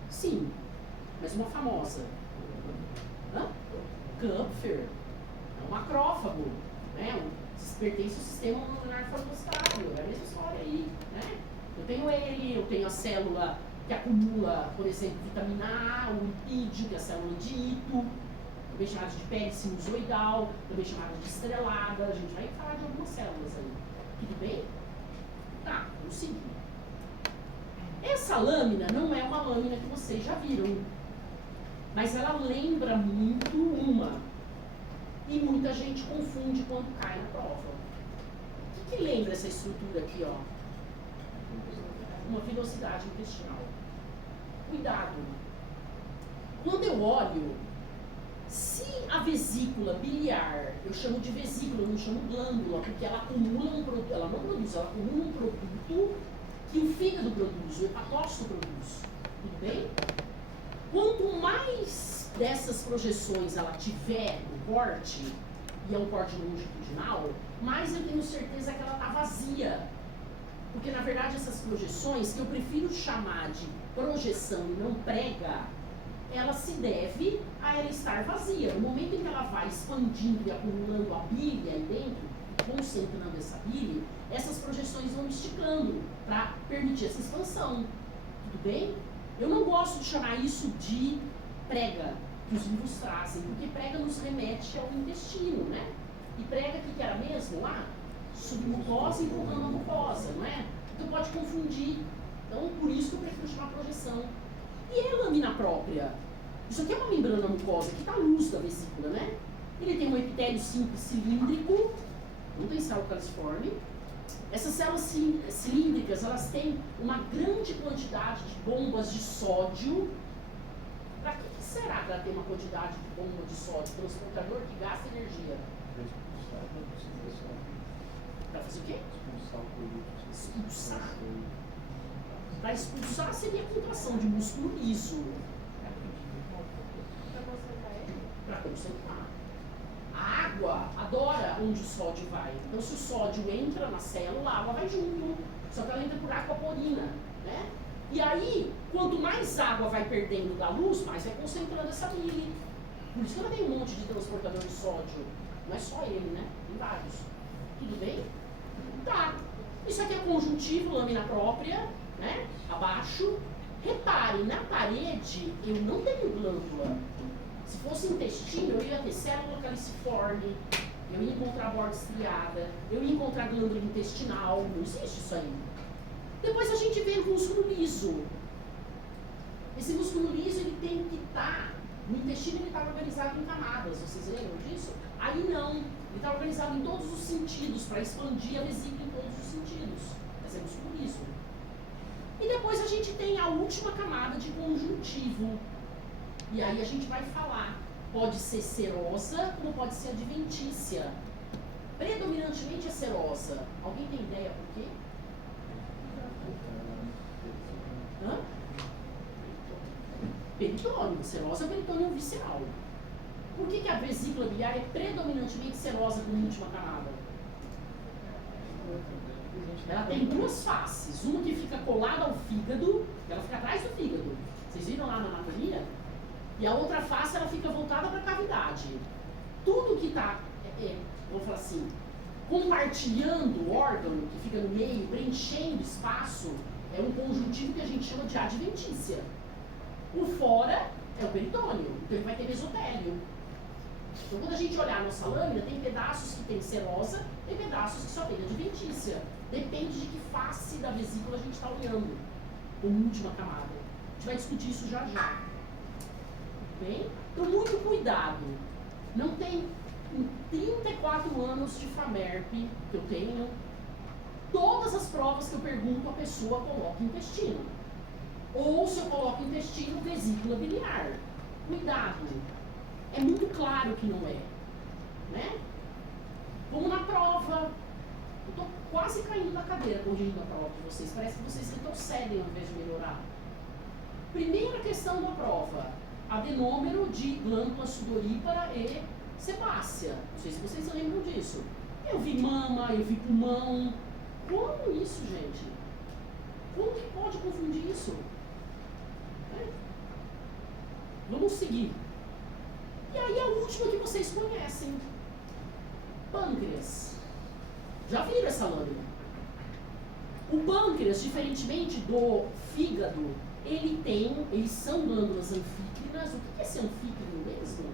Sim, mas uma famosa. Hã? Kupfer. É um macrófago. Né? Pertence ao sistema imunar fagocitário. É a mesma história aí. Né? Eu tenho ele, eu tenho a célula que acumula, por exemplo, vitamina A, o lipídio, que é a célula de Ito, também chamada de pele sinusoidal, também chamada de estrelada. A gente vai falar de algumas células aí. Tudo bem? Tá, vamos seguir. Essa lâmina não é uma lâmina que vocês já viram, mas ela lembra muito uma. E muita gente confunde quando cai na prova. O que lembra essa estrutura aqui, ó? Uma vilosidade intestinal. Cuidado. Quando eu olho, se a vesícula biliar, eu chamo de vesícula, eu não chamo glândula, porque ela acumula um produto, ela não produz, ela acumula um produto que o fígado produz, o hepatócito produz. Tudo bem? Quanto mais dessas projeções ela tiver no corte, e é um corte longitudinal, mais eu tenho certeza que ela está vazia. Porque, na verdade, essas projeções, que eu prefiro chamar de projeção e não prega, ela se deve a ela estar vazia. No momento em que ela vai expandindo e acumulando a bile aí dentro, concentrando essa bile, essas projeções vão esticando para permitir essa expansão. Tudo bem? Eu não gosto de chamar isso de prega, que os livros trazem, porque prega nos remete ao intestino, né? E prega, o que era mesmo lá? Submucosa empurrando a mucosa, não é? Então pode confundir. Então, por isso que eu prefiro chamar projeção. E a lâmina própria? Isso aqui é uma membrana mucosa que está à luz da vesícula, né? Ele tem um epitélio simples cilíndrico, não tem célula caliciforme. Essas células cilíndricas, elas têm uma grande quantidade de bombas de sódio. Para que será que ela tem uma quantidade de bomba de sódio? Transportador que gasta energia. Para fazer o quê? Expulsar. Para expulsar seria a contração de músculo liso. Para concentrar. A água adora onde o sódio vai. Então, se o sódio entra na célula, a água vai junto. Só que ela entra por aquaporina, né? E aí, quanto mais água vai perdendo da luz, mais vai concentrando essa bile. Por isso que ela tem um monte de transportador de sódio. Não é só ele, né? Tem vários. Tudo bem? Tá. Isso aqui é conjuntivo, lâmina própria, né? Abaixo. Repare, na parede eu não tenho glândula. Se fosse intestino, eu ia ter célula caliciforme, eu ia encontrar borda estriada, eu ia encontrar glândula intestinal. Não existe isso aí. Depois a gente vem com o músculo liso. Esse músculo liso ele tem que estar, no intestino ele está organizado em camadas, vocês lembram disso? Aí não, ele está organizado em todos os sentidos, para expandir a vesícula em todos os sentidos. Esse é o músculo liso. E depois a gente tem a última camada de conjuntivo. E aí a gente vai falar, pode ser serosa, como pode ser adventícia. Predominantemente é serosa. Alguém tem ideia por quê? Hã? Peritônio. Serosa é peritônio visceral. Por que a vesícula biliar é predominantemente serosa como última camada? Ela tem duas faces. Uma que fica colada ao fígado, ela fica atrás do fígado. Vocês viram lá na anatomia? E a outra face ela fica voltada para a cavidade. Tudo que está, vamos falar assim, compartilhando o órgão que fica no meio, preenchendo espaço, é um conjuntivo que a gente chama de adventícia. O fora é o peritônio, então ele vai ter mesotélio. Então quando a gente olhar a nossa lâmina, tem pedaços que tem serosa, tem pedaços que só tem adventícia. Depende de que face da vesícula a gente está olhando, como última camada. A gente vai discutir isso já já. Bem? Então muito cuidado. Não tem, em 34 anos de FAMERP que eu tenho, todas as provas que eu pergunto a pessoa coloca intestino. Ou se eu coloco intestino, vesícula biliar. Cuidado. É muito claro que não é. Né? Como na prova. Eu estou quase caindo da cadeira corrigindo a prova de vocês. Parece que vocês retrocedem ao invés de melhorar. Primeira questão da prova. Adenômero de glândula sudorípara e sebácea. Não sei se vocês lembram disso. Eu vi mama, eu vi pulmão. Como isso, gente? Como que pode confundir isso? Vamos seguir. E aí a última que vocês conhecem. Pâncreas. Já viram essa lâmina? O pâncreas, diferentemente do fígado, eles são glândulas anfícrinas. O que é ser anfícrino mesmo?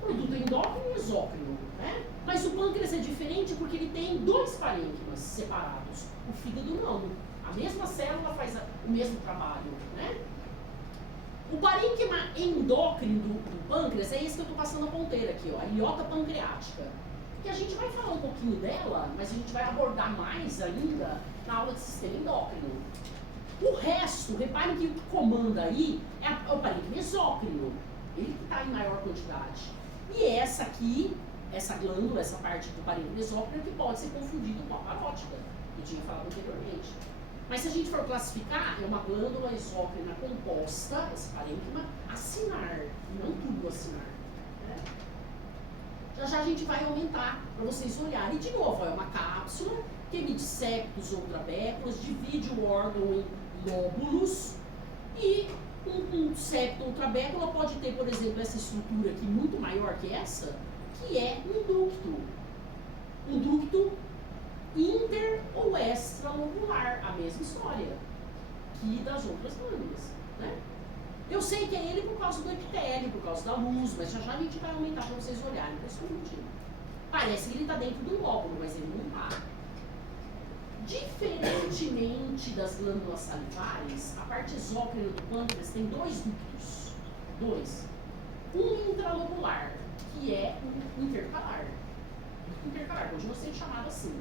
Produto endócrino e exócrino, né? Mas o pâncreas é diferente porque ele tem dois parênquimas separados. O fígado não. A mesma célula faz o mesmo trabalho, né? O parênquima endócrino do pâncreas é esse que eu estou passando a ponteira aqui, ó, a ilhota pancreática. Que a gente vai falar um pouquinho dela, mas a gente vai abordar mais ainda na aula de sistema endócrino. O resto, reparem que o que comanda aí é o parênquima exócrino. Ele que está em maior quantidade. E essa aqui, essa glândula, essa parte do parênquima exócrino, que pode ser confundido com a parótida, que eu tinha falado anteriormente. Mas se a gente for classificar, é uma glândula exócrina composta, esse parênquima, acinar, e não tudo acinar. Né? Já já a gente vai aumentar para vocês olharem. E de novo, é uma cápsula que emite septos ou trabéculas, divide o órgão em lóbulos, e um septo ou trabécula pode ter, por exemplo, essa estrutura aqui muito maior que essa, que é um ducto. Um ducto inter ou extralobular, a mesma história que das outras glândulas, né? Eu sei que é ele por causa do epitélio, por causa da luz, mas já já a gente vai aumentar para vocês olharem, por isso que eu não digo. Parece que ele está dentro do lóbulo, mas ele não está. Diferentemente das glândulas salivares, a parte exócrina do pâncreas tem dois ductos. Dois. Um intralobular, que é o intercalar. Intercalar, continua sendo chamado assim.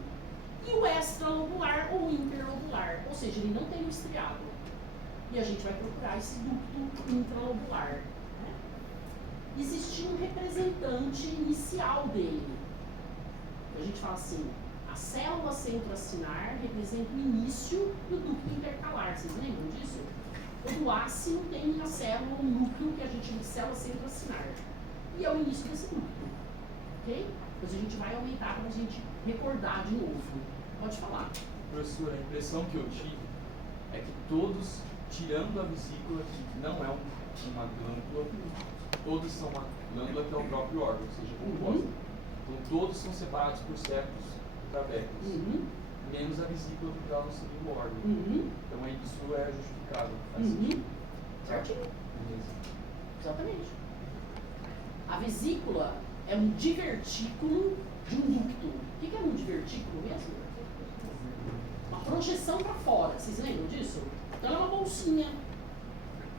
E o extralobular ou interlobular, ou seja, ele não tem o estriado. E a gente vai procurar esse ducto intralobular. Né? Existia um representante inicial dele. A gente fala assim, a célula centroacinar representa o início do ducto intercalar. Vocês lembram disso? Todo ácido tem na célula um núcleo que a gente chama de célula centroacinar. E é o início desse ducto. Ok? Depois a gente vai aumentar para a gente recordar de novo. Pode falar. Professor, a impressão que eu tive é que todos, tirando a vesícula, que não é uma glândula, todos são uma glândula que é o próprio órgão, ou seja, composta. Então todos são separados por septos trabéculos, menos a vesícula, porque ela não seria o órgão. Então isso é justificável. Faz sentido. Certinho. Exatamente. A vesícula é um divertículo de um ducto. O que é um divertículo mesmo? uma projeção para fora. Vocês lembram disso? Então ela é uma bolsinha,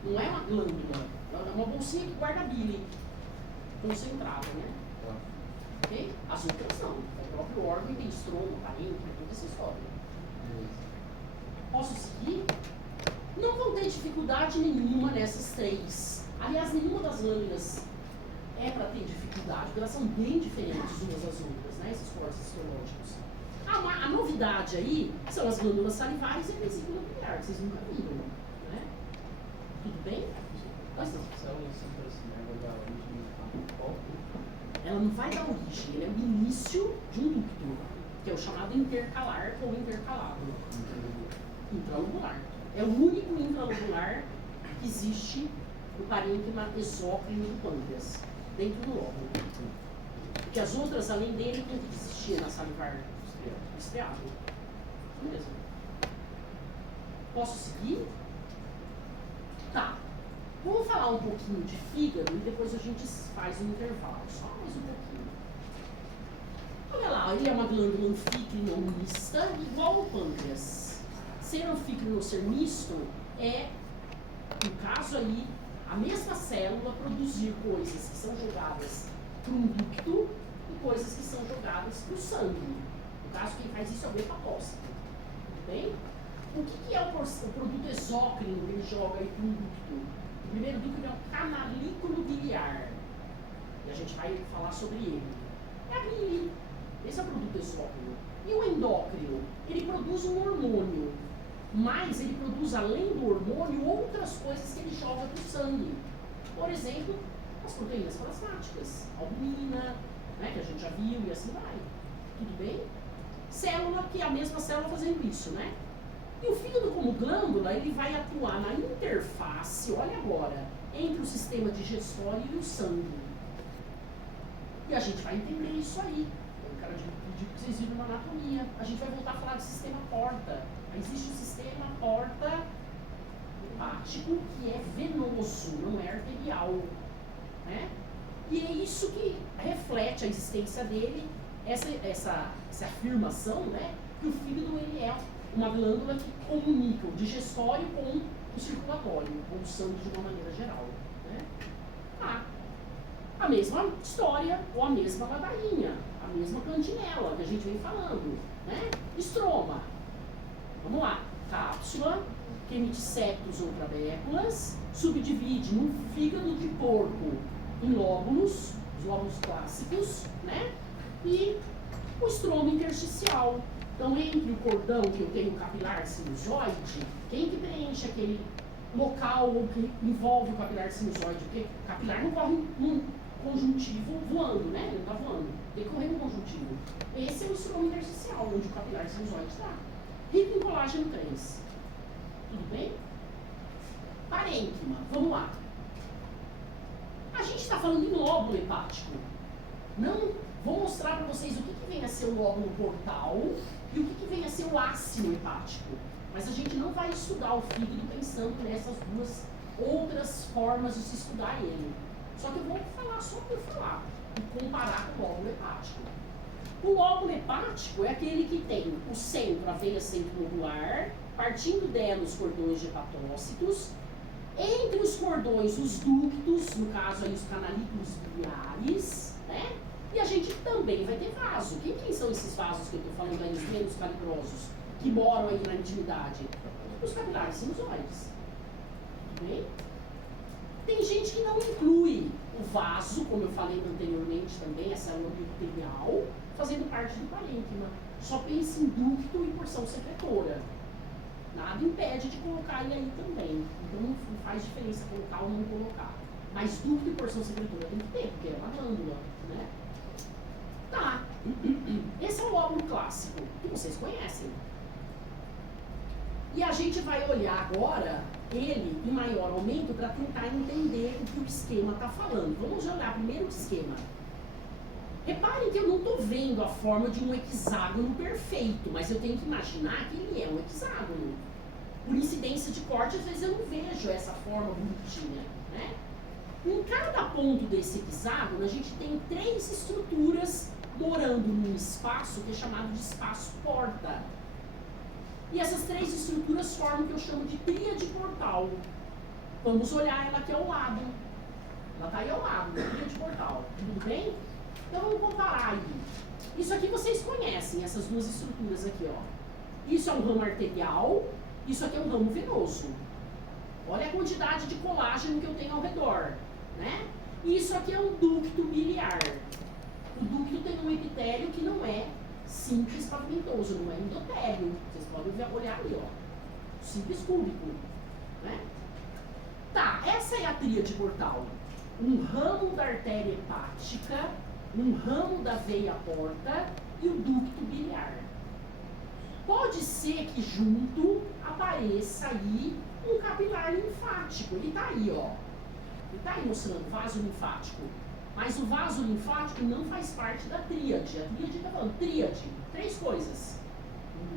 não é uma glândula, ela é uma bolsinha que guarda bile concentrada, né? Ok? As outras não. O próprio órgão tem estroma, parênquima, toda essa história. Posso seguir? Não vão ter dificuldade nenhuma nessas três. Aliás, nenhuma das lâminas é para ter dificuldade, porque elas são bem diferentes umas das outras, né? Esses cortes histológicos. A novidade aí são as glândulas salivares e a vesícula biliar, que vocês nunca viram, né? Tudo bem? Ela não vai dar origem, ela é o início de um ducto, que é o chamado intercalar ou intercalado. Intralobular. É o único intralobular que existe no parênquima exócrino do pâncreas, dentro do lóbulo. Porque as outras, além dele, tem que existir na salivar estriado. Isso mesmo. Posso seguir? Tá. Vamos falar um pouquinho de fígado e depois a gente faz um intervalo. Só mais um pouquinho. Olha lá, ele é uma glândula anfícrina mista, igual ao pâncreas. Ser anfícrino ou ser misto é, no caso aí, a mesma célula produzir coisas que são jogadas para um ducto e coisas que são jogadas para o sangue. No caso, quem faz isso é o hepatócito. Tudo bem? O que é o produto exócrino que ele joga aí para um ducto? O primeiro ducto é o canalículo biliar. E a gente vai falar sobre ele. É a bile. Esse é o produto exócrino. E o endócrino? Ele produz um hormônio. Mas ele produz, além do hormônio, outras coisas que ele joga para o sangue. Por exemplo, as proteínas plasmáticas, albumina, né, que a gente já viu e assim vai. Tudo bem? Célula, que é a mesma célula fazendo isso, né? E o fígado, como glândula, ele vai atuar na interface, olha agora, entre o sistema digestório e o sangue. E a gente vai entender isso aí. Eu quero pedir que vocês viram na anatomia. A gente vai voltar a falar do sistema porta. Existe o sistema porta hepático, que é venoso, não é arterial, né? E é isso que reflete a existência dele, essa afirmação, né? Que o fígado ele é uma glândula que comunica o digestório com o circulatório, com o sangue de uma maneira geral, né? A mesma história, ou a mesma ladainha, a mesma cantinela que a gente vem falando, né? Estroma. Vamos lá. Cápsula, que emite septos ou trabéculas, subdivide no fígado de porco em lóbulos, os lóbulos clássicos, né? E o estroma intersticial. Então, entre o cordão que eu tenho capilar sinusoide, quem que preenche aquele local ou que envolve o capilar sinusoide? Porque o capilar não corre num conjuntivo voando, né? Ele não está voando. Tem que correr no conjuntivo. Esse é o estroma intersticial, onde o capilar sinusoide está. Rico em colágeno 3. Tudo bem? Parênquima. Vamos lá. A gente está falando em lóbulo hepático. Não vou mostrar para vocês o que vem a ser o lóbulo portal e o que vem a ser o ácido hepático. Mas a gente não vai estudar o fígado pensando nessas duas outras formas de se estudar ele. Só que eu vou falar só por falar e comparar com o lóbulo hepático. O lóbulo hepático é aquele que tem o centro, a veia centronodular, partindo dela os cordões de hepatócitos, entre os cordões os ductos, no caso aí os canalículos biliares, né? E a gente também vai ter vaso. Quem são esses vasos que eu estou falando aí, os menos calibrosos, que moram aí na intimidade? Os capilares sinusoides. Tudo bem? Tem gente que não inclui o vaso, como eu falei anteriormente também, essa célula epitelial, fazendo parte do parênquima. Só pensa em ducto e porção secretora. Nada impede de colocar ele aí também. Então não faz diferença colocar ou não colocar. Mas ducto e porção secretora tem que ter, porque é uma glândula, né? Tá. Esse é o lóbulo clássico, que vocês conhecem. E a gente vai olhar agora ele em maior aumento para tentar entender o que o esquema está falando. Vamos olhar primeiro o esquema. Reparem que eu não estou vendo a forma de um hexágono perfeito, mas eu tenho que imaginar que ele é um hexágono. Por incidência de corte, às vezes eu não vejo essa forma bonitinha, né? Em cada ponto desse hexágono, a gente tem 3 estruturas morando num espaço que é chamado de espaço porta. E essas três estruturas formam o que eu chamo de tríade portal. Vamos olhar ela aqui ao lado. Ela está aí ao lado, tríade portal. Tudo bem? Então vamos comparar aí. Isso aqui vocês conhecem, essas duas estruturas aqui, ó. Isso é um ramo arterial, isso aqui é um ramo venoso. Olha a quantidade de colágeno que eu tenho ao redor, né? E isso aqui é um ducto biliar. O ducto tem um epitélio que não é simples pavimentoso, não é endotélio. Vocês podem olhar ali, ó. Simples cúbico, né? Tá, essa é a tríade portal. Um ramo da artéria hepática, um ramo da veia porta e o ducto biliar. Pode ser que junto apareça aí um capilar linfático. Ele está aí, ó. Ele está aí mostrando vaso linfático. Mas o vaso linfático não faz parte da tríade. A tríade está falando tríade, três coisas.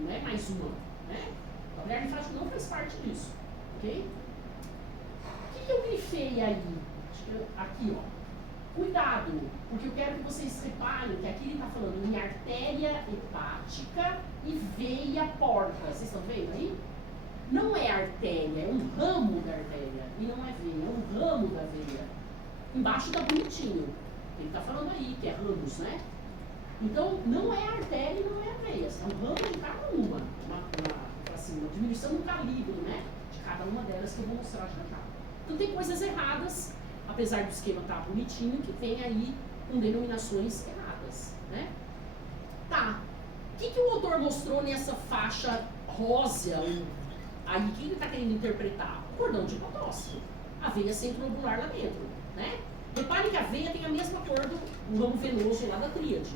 Não é mais uma, né? O capilar linfático não faz parte disso, ok? O que eu grifei aí? Aqui, ó. Cuidado, porque eu quero que vocês reparem que aqui ele está falando em artéria hepática e veia porta. Vocês estão vendo aí? Não é artéria, é um ramo da artéria. E não é veia, é um ramo da veia. Embaixo está bonitinho. Ele está falando aí que é ramos, né? Então, não é artéria e não é veia. É um ramo de cada uma. Uma diminuição do calibre, né? De cada uma delas que eu vou mostrar já já. Então, tem coisas erradas, apesar do esquema estar bonitinho, que vem aí com denominações erradas, né? Tá. O que o autor mostrou nessa faixa rosa aí? O que ele está querendo interpretar? O cordão de hipotóxilo. A veia centrolobular lá dentro, né? Repare que a veia tem a mesma cor do ramo venoso lá da tríade.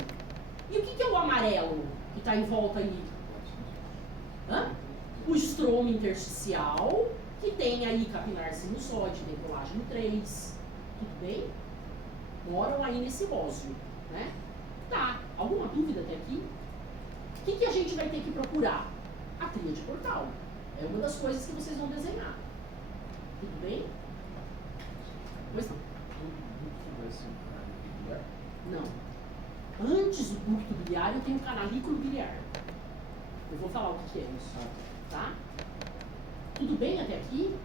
E o que é o amarelo que está em volta aí? Hã? O estroma intersticial, que tem aí capilar sinusoide, tem colágeno 3, tudo bem? Moram aí nesse róseo, né? Tá, alguma dúvida até aqui? O que a gente vai ter que procurar? A tríade portal. É uma das coisas que vocês vão desenhar. Tudo bem? Pois não. Não. Antes do ducto biliar, eu tenho o canalículo biliar. Eu vou falar o que é isso, tá? Tudo bem até aqui?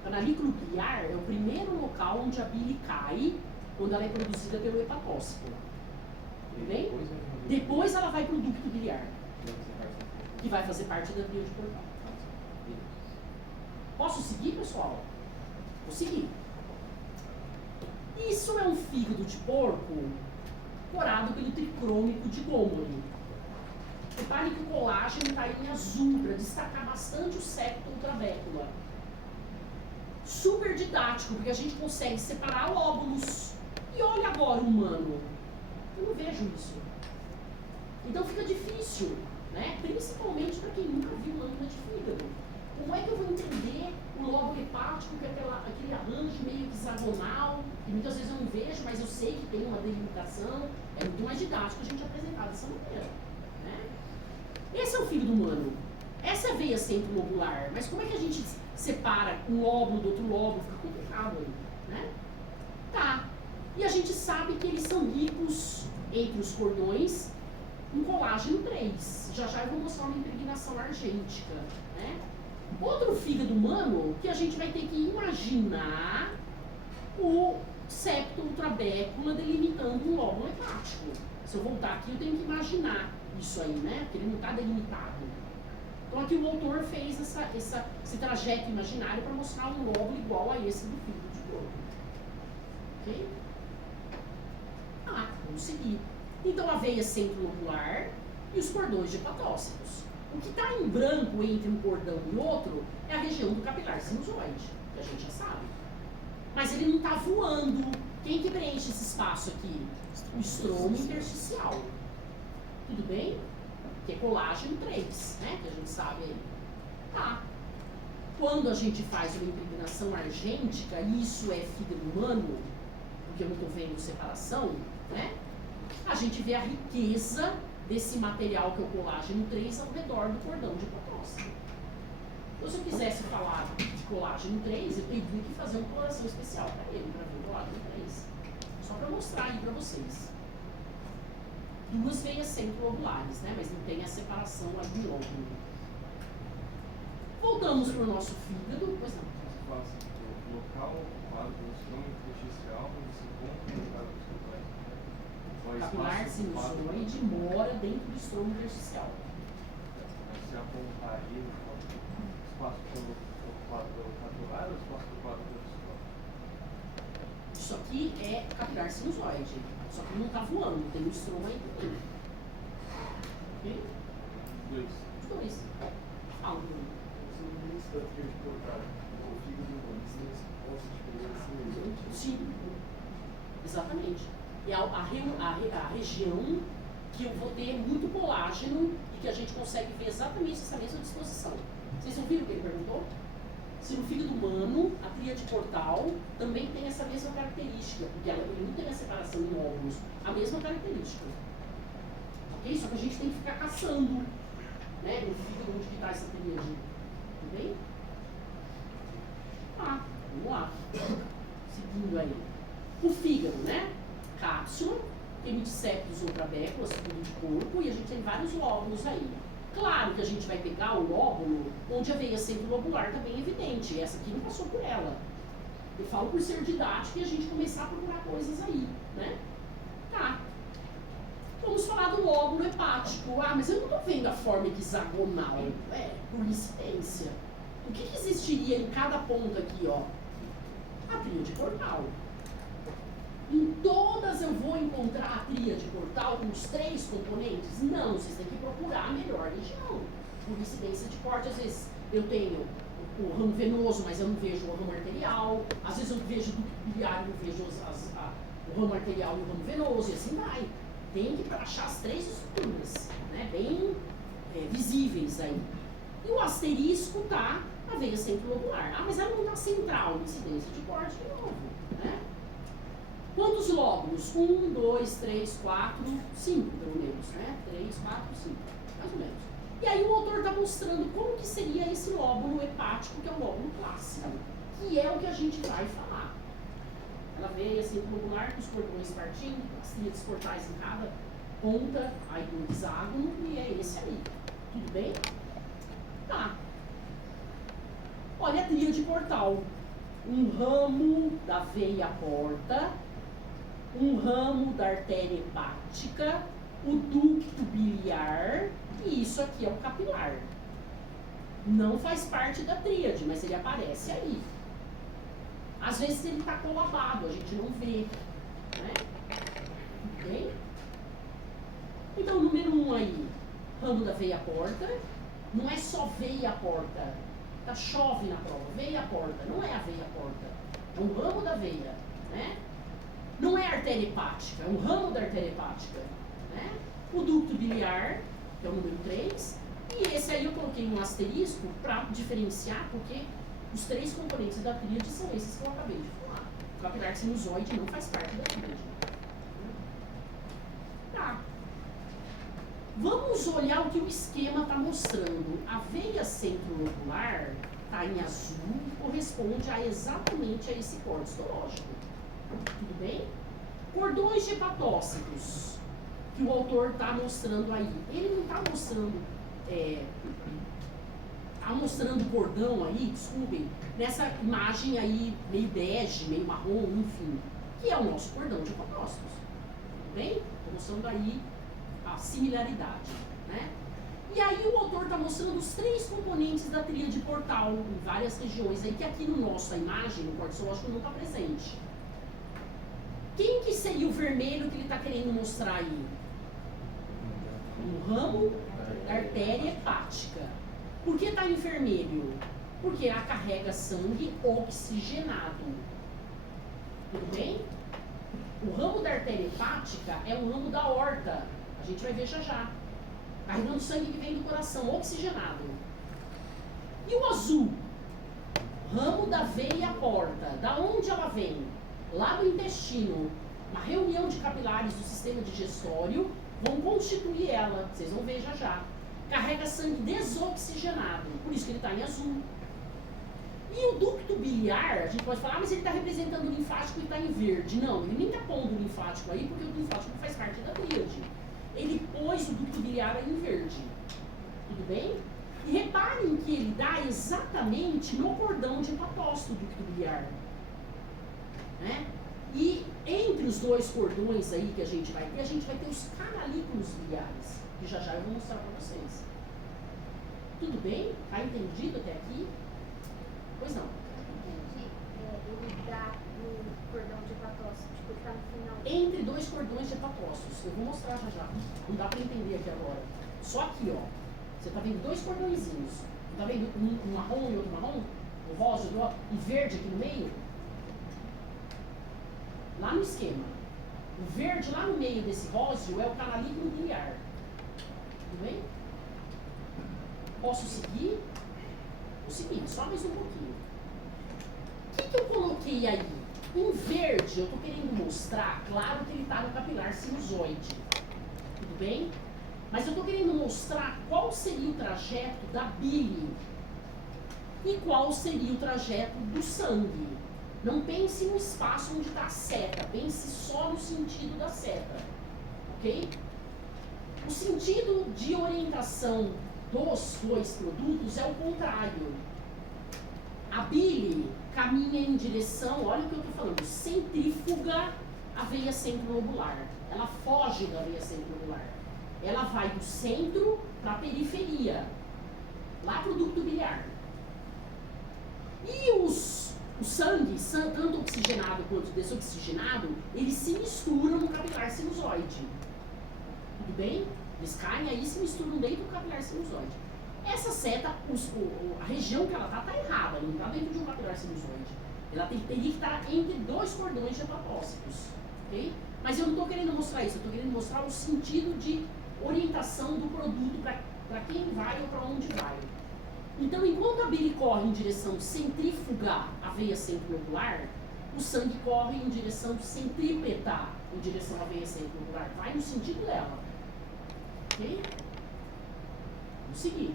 O canalículo biliar é o primeiro local onde a bile cai quando ela é produzida pelo hepatócito. Tudo bem? Depois ela vai para o ducto biliar, que vai fazer parte da tríade portal. Posso seguir, pessoal? Vou seguir. Isso é um fígado de porco corado pelo tricrômico de Gomori. Repare que o colágeno está em azul para destacar bastante o septo ultrabécula. Super didático, porque a gente consegue separar lóbulos. E olha agora o humano. Eu não vejo isso. Então fica difícil, né? Principalmente para quem nunca viu lâmina de fígado. Como é que eu vou entender o lóbulo hepático, que é aquele arranjo meio hexagonal, que muitas vezes eu não vejo, mas eu sei que tem uma delimitação. É muito mais didático a gente apresentar dessa maneira, né? Esse é o fígado humano. Essa é a veia centrolobular. Mas como é que a gente separa um lóbulo do outro lóbulo? Fica complicado aí, né? Tá. E a gente sabe que eles são ricos entre os cordões em colágeno 3. Já já eu vou mostrar uma impregnação argêntica, né? Outro fígado humano que a gente vai ter que imaginar o septo ultrabécula delimitando um lóbulo hepático. Se eu voltar aqui, eu tenho que imaginar isso aí, né? Porque ele não está delimitado. Então aqui o autor fez esse trajeto imaginário para mostrar um lóbulo igual a esse do fígado de porco. Ok? Vamos seguir. Então a veia centrolobular e os cordões de hepatócitos. O que está em branco entre um cordão e outro é a região do capilar sinusoide, que a gente já sabe. Mas ele não está voando. Quem que preenche esse espaço aqui? O estroma intersticial. Tudo bem? Que é colágeno 3, né? Que a gente sabe aí. Tá. Quando a gente faz uma impregnação argêntica, isso é fígado humano, porque eu não estou vendo separação, né? A gente vê a riqueza desse material que é o colágeno 3 ao redor do cordão de hipotóxilo. Então, se eu quisesse falar de colágeno 3, eu teria que fazer uma coloração especial para ele, para ver o colágeno 3. Só para mostrar aí para vocês. Duas veias centrolobulares, né? Mas não tem a separação aí do lóbulo. Voltamos para o nosso fígado. Pois não. Você fala assim, o local ocupado pelo estrômago intersticial, quando se encontra no local do O capilar sinusoide mora dentro do estrômago intersticial. Se apontar aí o espaço ocupado pelo capilar ou o espaço ocupado pelo estrômago? Isso aqui é capilar sinusoide. Só que não está voando, tem um estroma aí também. Ok? Dois. Os dois. Fala, Bruno. Sim, exatamente. É a região que eu vou ter muito colágeno e que a gente consegue ver exatamente essa mesma disposição. Vocês ouviram o que ele perguntou? Se no fígado humano, a tríade portal também tem essa mesma característica, porque ele não tem a separação em óvulos, a mesma característica. Ok? Só que a gente tem que ficar caçando, né, no fígado onde está essa tríade. Tudo bem? Vamos lá. Seguindo aí. O fígado, né? Cápsula, hemidisseptos ou trabéculas, tudo de corpo, e a gente tem vários lóbulos aí. Claro que a gente vai pegar o lóbulo onde a veia centrilobular está bem evidente. Essa aqui não passou por ela. Eu falo por ser didático e a gente começar a procurar coisas aí, né? Tá. Vamos falar do lóbulo hepático. Mas eu não estou vendo a forma hexagonal. Por incidência. O que existiria em cada ponta aqui, ó? A tríade portal. Em todas eu vou encontrar a tríade portal com os 3 componentes? Não, vocês têm que procurar a melhor região. Por incidência de corte, às vezes eu tenho o ramo venoso, mas eu não vejo o ramo arterial. Às vezes eu vejo o ducto biliar e não vejo o ramo arterial e o ramo venoso, e assim vai. Tem que achar as 3 estruturas, né, bem visíveis aí. E o asterisco tá na veia centrilobular. Mas ela não está central, incidência de corte de novo, né? Quantos lóbulos? 1, 2, 3, 4, 5, pelo menos, né? 3, 4, 5, mais ou menos. E aí o autor está mostrando como que seria esse lóbulo hepático, que é o lóbulo clássico, que é o que a gente vai falar. Ela veio assim, globular, com os cordões partindo, as tríades portais em cada ponta aí do hexágono, e é esse aí. Tudo bem? Tá. Olha a tríade portal. Um ramo da veia porta, um ramo da artéria hepática, o ducto biliar, e isso aqui é o capilar. Não faz parte da tríade, mas ele aparece aí. Às vezes ele está colabado, a gente não vê, né? Ok? Então, número 1 aí, ramo da veia porta. Não é só veia porta. Chove na prova. Veia porta. Não é a veia porta. É um ramo da veia, né? Não é artéria hepática. É um ramo da artéria hepática, né? O ducto biliar, que é o número 3. E esse aí eu coloquei um asterisco para diferenciar, porque os 3 componentes da tríade são esses que eu acabei de falar. O capilar sinusoide não faz parte da tríade. Tá. Vamos olhar o que o esquema está mostrando. A veia centrilobular está em azul, corresponde exatamente a esse corte histológico. Tudo bem? Cordões de hepatócitos, que o autor está mostrando aí. Ele não está mostrando... Está mostrando o cordão aí, desculpem, nessa imagem aí, meio bege, meio marrom, enfim, que é o nosso cordão de hepatócitos. Tudo bem? Estou mostrando aí a similaridade, né? E aí o autor está mostrando os 3 componentes da tríade portal em várias regiões aí, que aqui no nosso, a imagem, no corte histológico, não está presente. Quem que seria o vermelho que ele está querendo mostrar aí? O ramo da artéria hepática. Por que está em vermelho? Porque ela carrega sangue oxigenado. Tudo bem? O ramo da artéria hepática é um ramo da aorta. A gente vai ver já já. Carregando sangue que vem do coração, oxigenado. E o azul? Ramo da veia porta. Da onde ela vem? Lá do intestino. Uma reunião de capilares do sistema digestório vão constituir ela. Vocês vão ver já já. Carrega sangue desoxigenado. Por isso que ele está em azul. E o ducto biliar, a gente pode falar, mas ele está representando o linfático e está em verde. Não, ele nem está pondo o linfático aí, porque o linfático faz parte da tríade. Ele pôs o ducto biliar aí em verde. Tudo bem? E reparem que ele dá exatamente no cordão de hepatócito do ducto biliar. Né? E entre os dois cordões aí que a gente vai ter os canalículos biliares, que já eu vou mostrar para vocês. Tudo bem? Tá entendido até aqui? Pois não. Entendi. Ele dá no cordão de hepatócito, tipo, ele tá no final. Entre dois cordões de hepatócitos. Eu vou mostrar já. Não dá para entender aqui agora. Só aqui, ó. Você tá vendo dois cordõezinhos. Tá vendo um marrom e outro marrom? O rosa e verde aqui no meio? Lá no esquema. O verde lá no meio desse róseo é o canalículo biliar. Tudo bem? Posso seguir? Vou seguir, só mais um pouquinho. O que eu coloquei aí? Em verde, eu estou querendo mostrar, claro que ele está no capilar sinusoide. Tudo bem? Mas eu estou querendo mostrar qual seria o trajeto da bile e qual seria o trajeto do sangue. Não pense no espaço onde está a seta, pense só no sentido da seta. Ok? O sentido de orientação dos dois produtos é o contrário. A bile caminha em direção, olha o que eu estou falando, centrífuga à veia centrolobular. Ela foge da veia centrolobular. Ela vai do centro para a periferia, lá para o ducto biliar. E o sangue, tanto oxigenado quanto desoxigenado, eles se misturam no capilar sinusoide. Tudo bem? Eles caem aí e se misturam dentro do capilar sinusoide. Essa seta, a região que ela está errada, não está dentro de um capilar sinusoide. Ela teria que estar entre dois cordões de hepatócitos. Okay? Mas eu não estou querendo mostrar isso, eu estou querendo mostrar o sentido de orientação do produto para quem vai ou para onde vai. Então, enquanto a bile corre em direção centrífuga à veia centrolobular, o sangue corre em direção centrípeta em direção à veia centrolobular. Vai no sentido dela. Ok? Vamos seguir.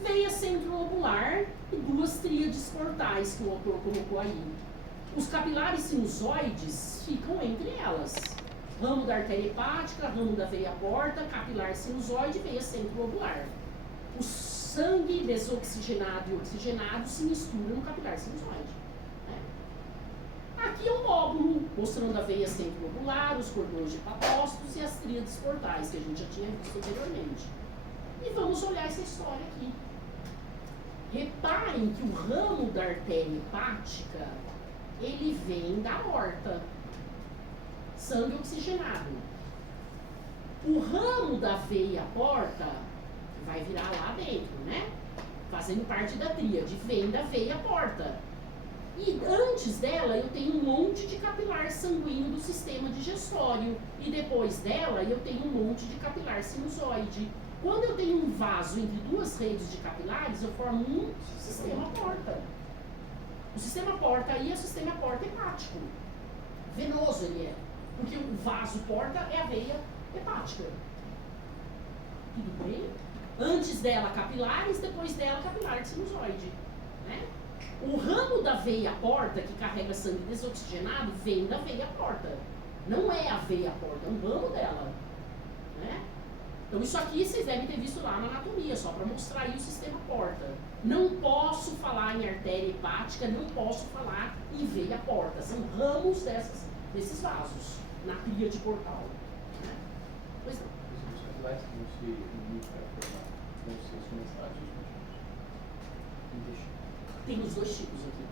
Veia centrolobular e duas tríades portais que o autor colocou aí. Os capilares sinusoides ficam entre elas. Ramo da artéria hepática, ramo da veia porta, capilar sinusoide e veia centrolobular. O sangue desoxigenado e oxigenado se misturam no capilar sinusoide. Né? Aqui é um lóbulo mostrando a veia centrolobular, os cordões de hepatócitos e as tríades portais, que a gente já tinha visto anteriormente. E vamos olhar essa história aqui. Reparem que o ramo da artéria hepática, ele vem da aorta. Sangue oxigenado. O ramo da veia porta vai virar lá dentro, né? Fazendo parte da tríade, vem da veia porta. E antes dela eu tenho um monte de capilar sanguíneo do sistema digestório. E depois dela eu tenho um monte de capilar sinusoide. Quando eu tenho um vaso entre duas redes de capilares, eu formo um sistema porta. O sistema porta aí é o sistema porta hepático. Venoso ele é. Porque o vaso porta é a veia hepática. Tudo bem? Antes dela capilares, depois dela capilar sinusoide. Né? O ramo da veia porta, que carrega sangue desoxigenado, vem da veia porta. Não é a veia porta, é um ramo dela. Né? Então isso aqui vocês devem ter visto lá na anatomia, só para mostrar aí o sistema porta. Não posso falar em artéria hepática, não posso falar em veia porta. São ramos desses vasos, na tríade portal. Né? Pois não. Os capilares que vão se unir para formar vão ser os começados e os intestinos. Tem os dois tipos aqui.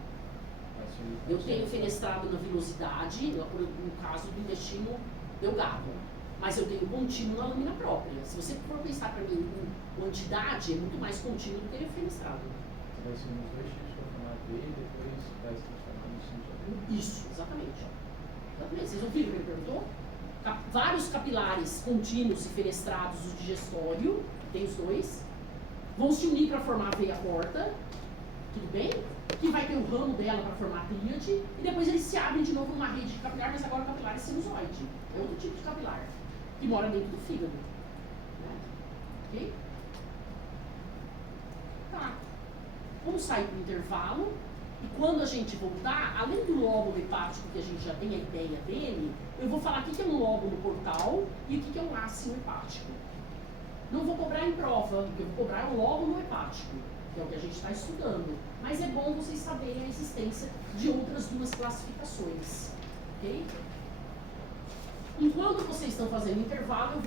Eu tenho fenestrado na vilosidade, no caso do intestino delgado. Mas eu tenho contínuo na lâmina própria. Se você for pensar para mim em quantidade, é muito mais contínuo do que ele fenestrado. Então vai ser nos dois tipos para formar a veia e depois vai se transformar no sinusoide. Isso, exatamente. Exatamente. Vocês ouviram o que ele perguntou? Vários capilares contínuos e fenestrados do digestório, tem os dois, vão se unir para formar a veia porta, tudo bem? Que vai ter o ramo dela para formar a tríade, e depois eles se abrem de novo numa rede de capilar, mas agora o capilar é sinusoide. É outro tipo de capilar, que mora dentro do fígado. Né? Ok? Tá. Vamos sair para o intervalo. E quando a gente voltar, além do lóbulo hepático, que a gente já tem a ideia dele, eu vou falar o que é um lóbulo portal e o que é um ácido hepático. Não vou cobrar em prova, o que eu vou cobrar é logo no hepático, que é o que a gente está estudando. Mas é bom vocês saberem a existência de outras duas classificações. Ok? Enquanto vocês estão fazendo intervalo, eu vou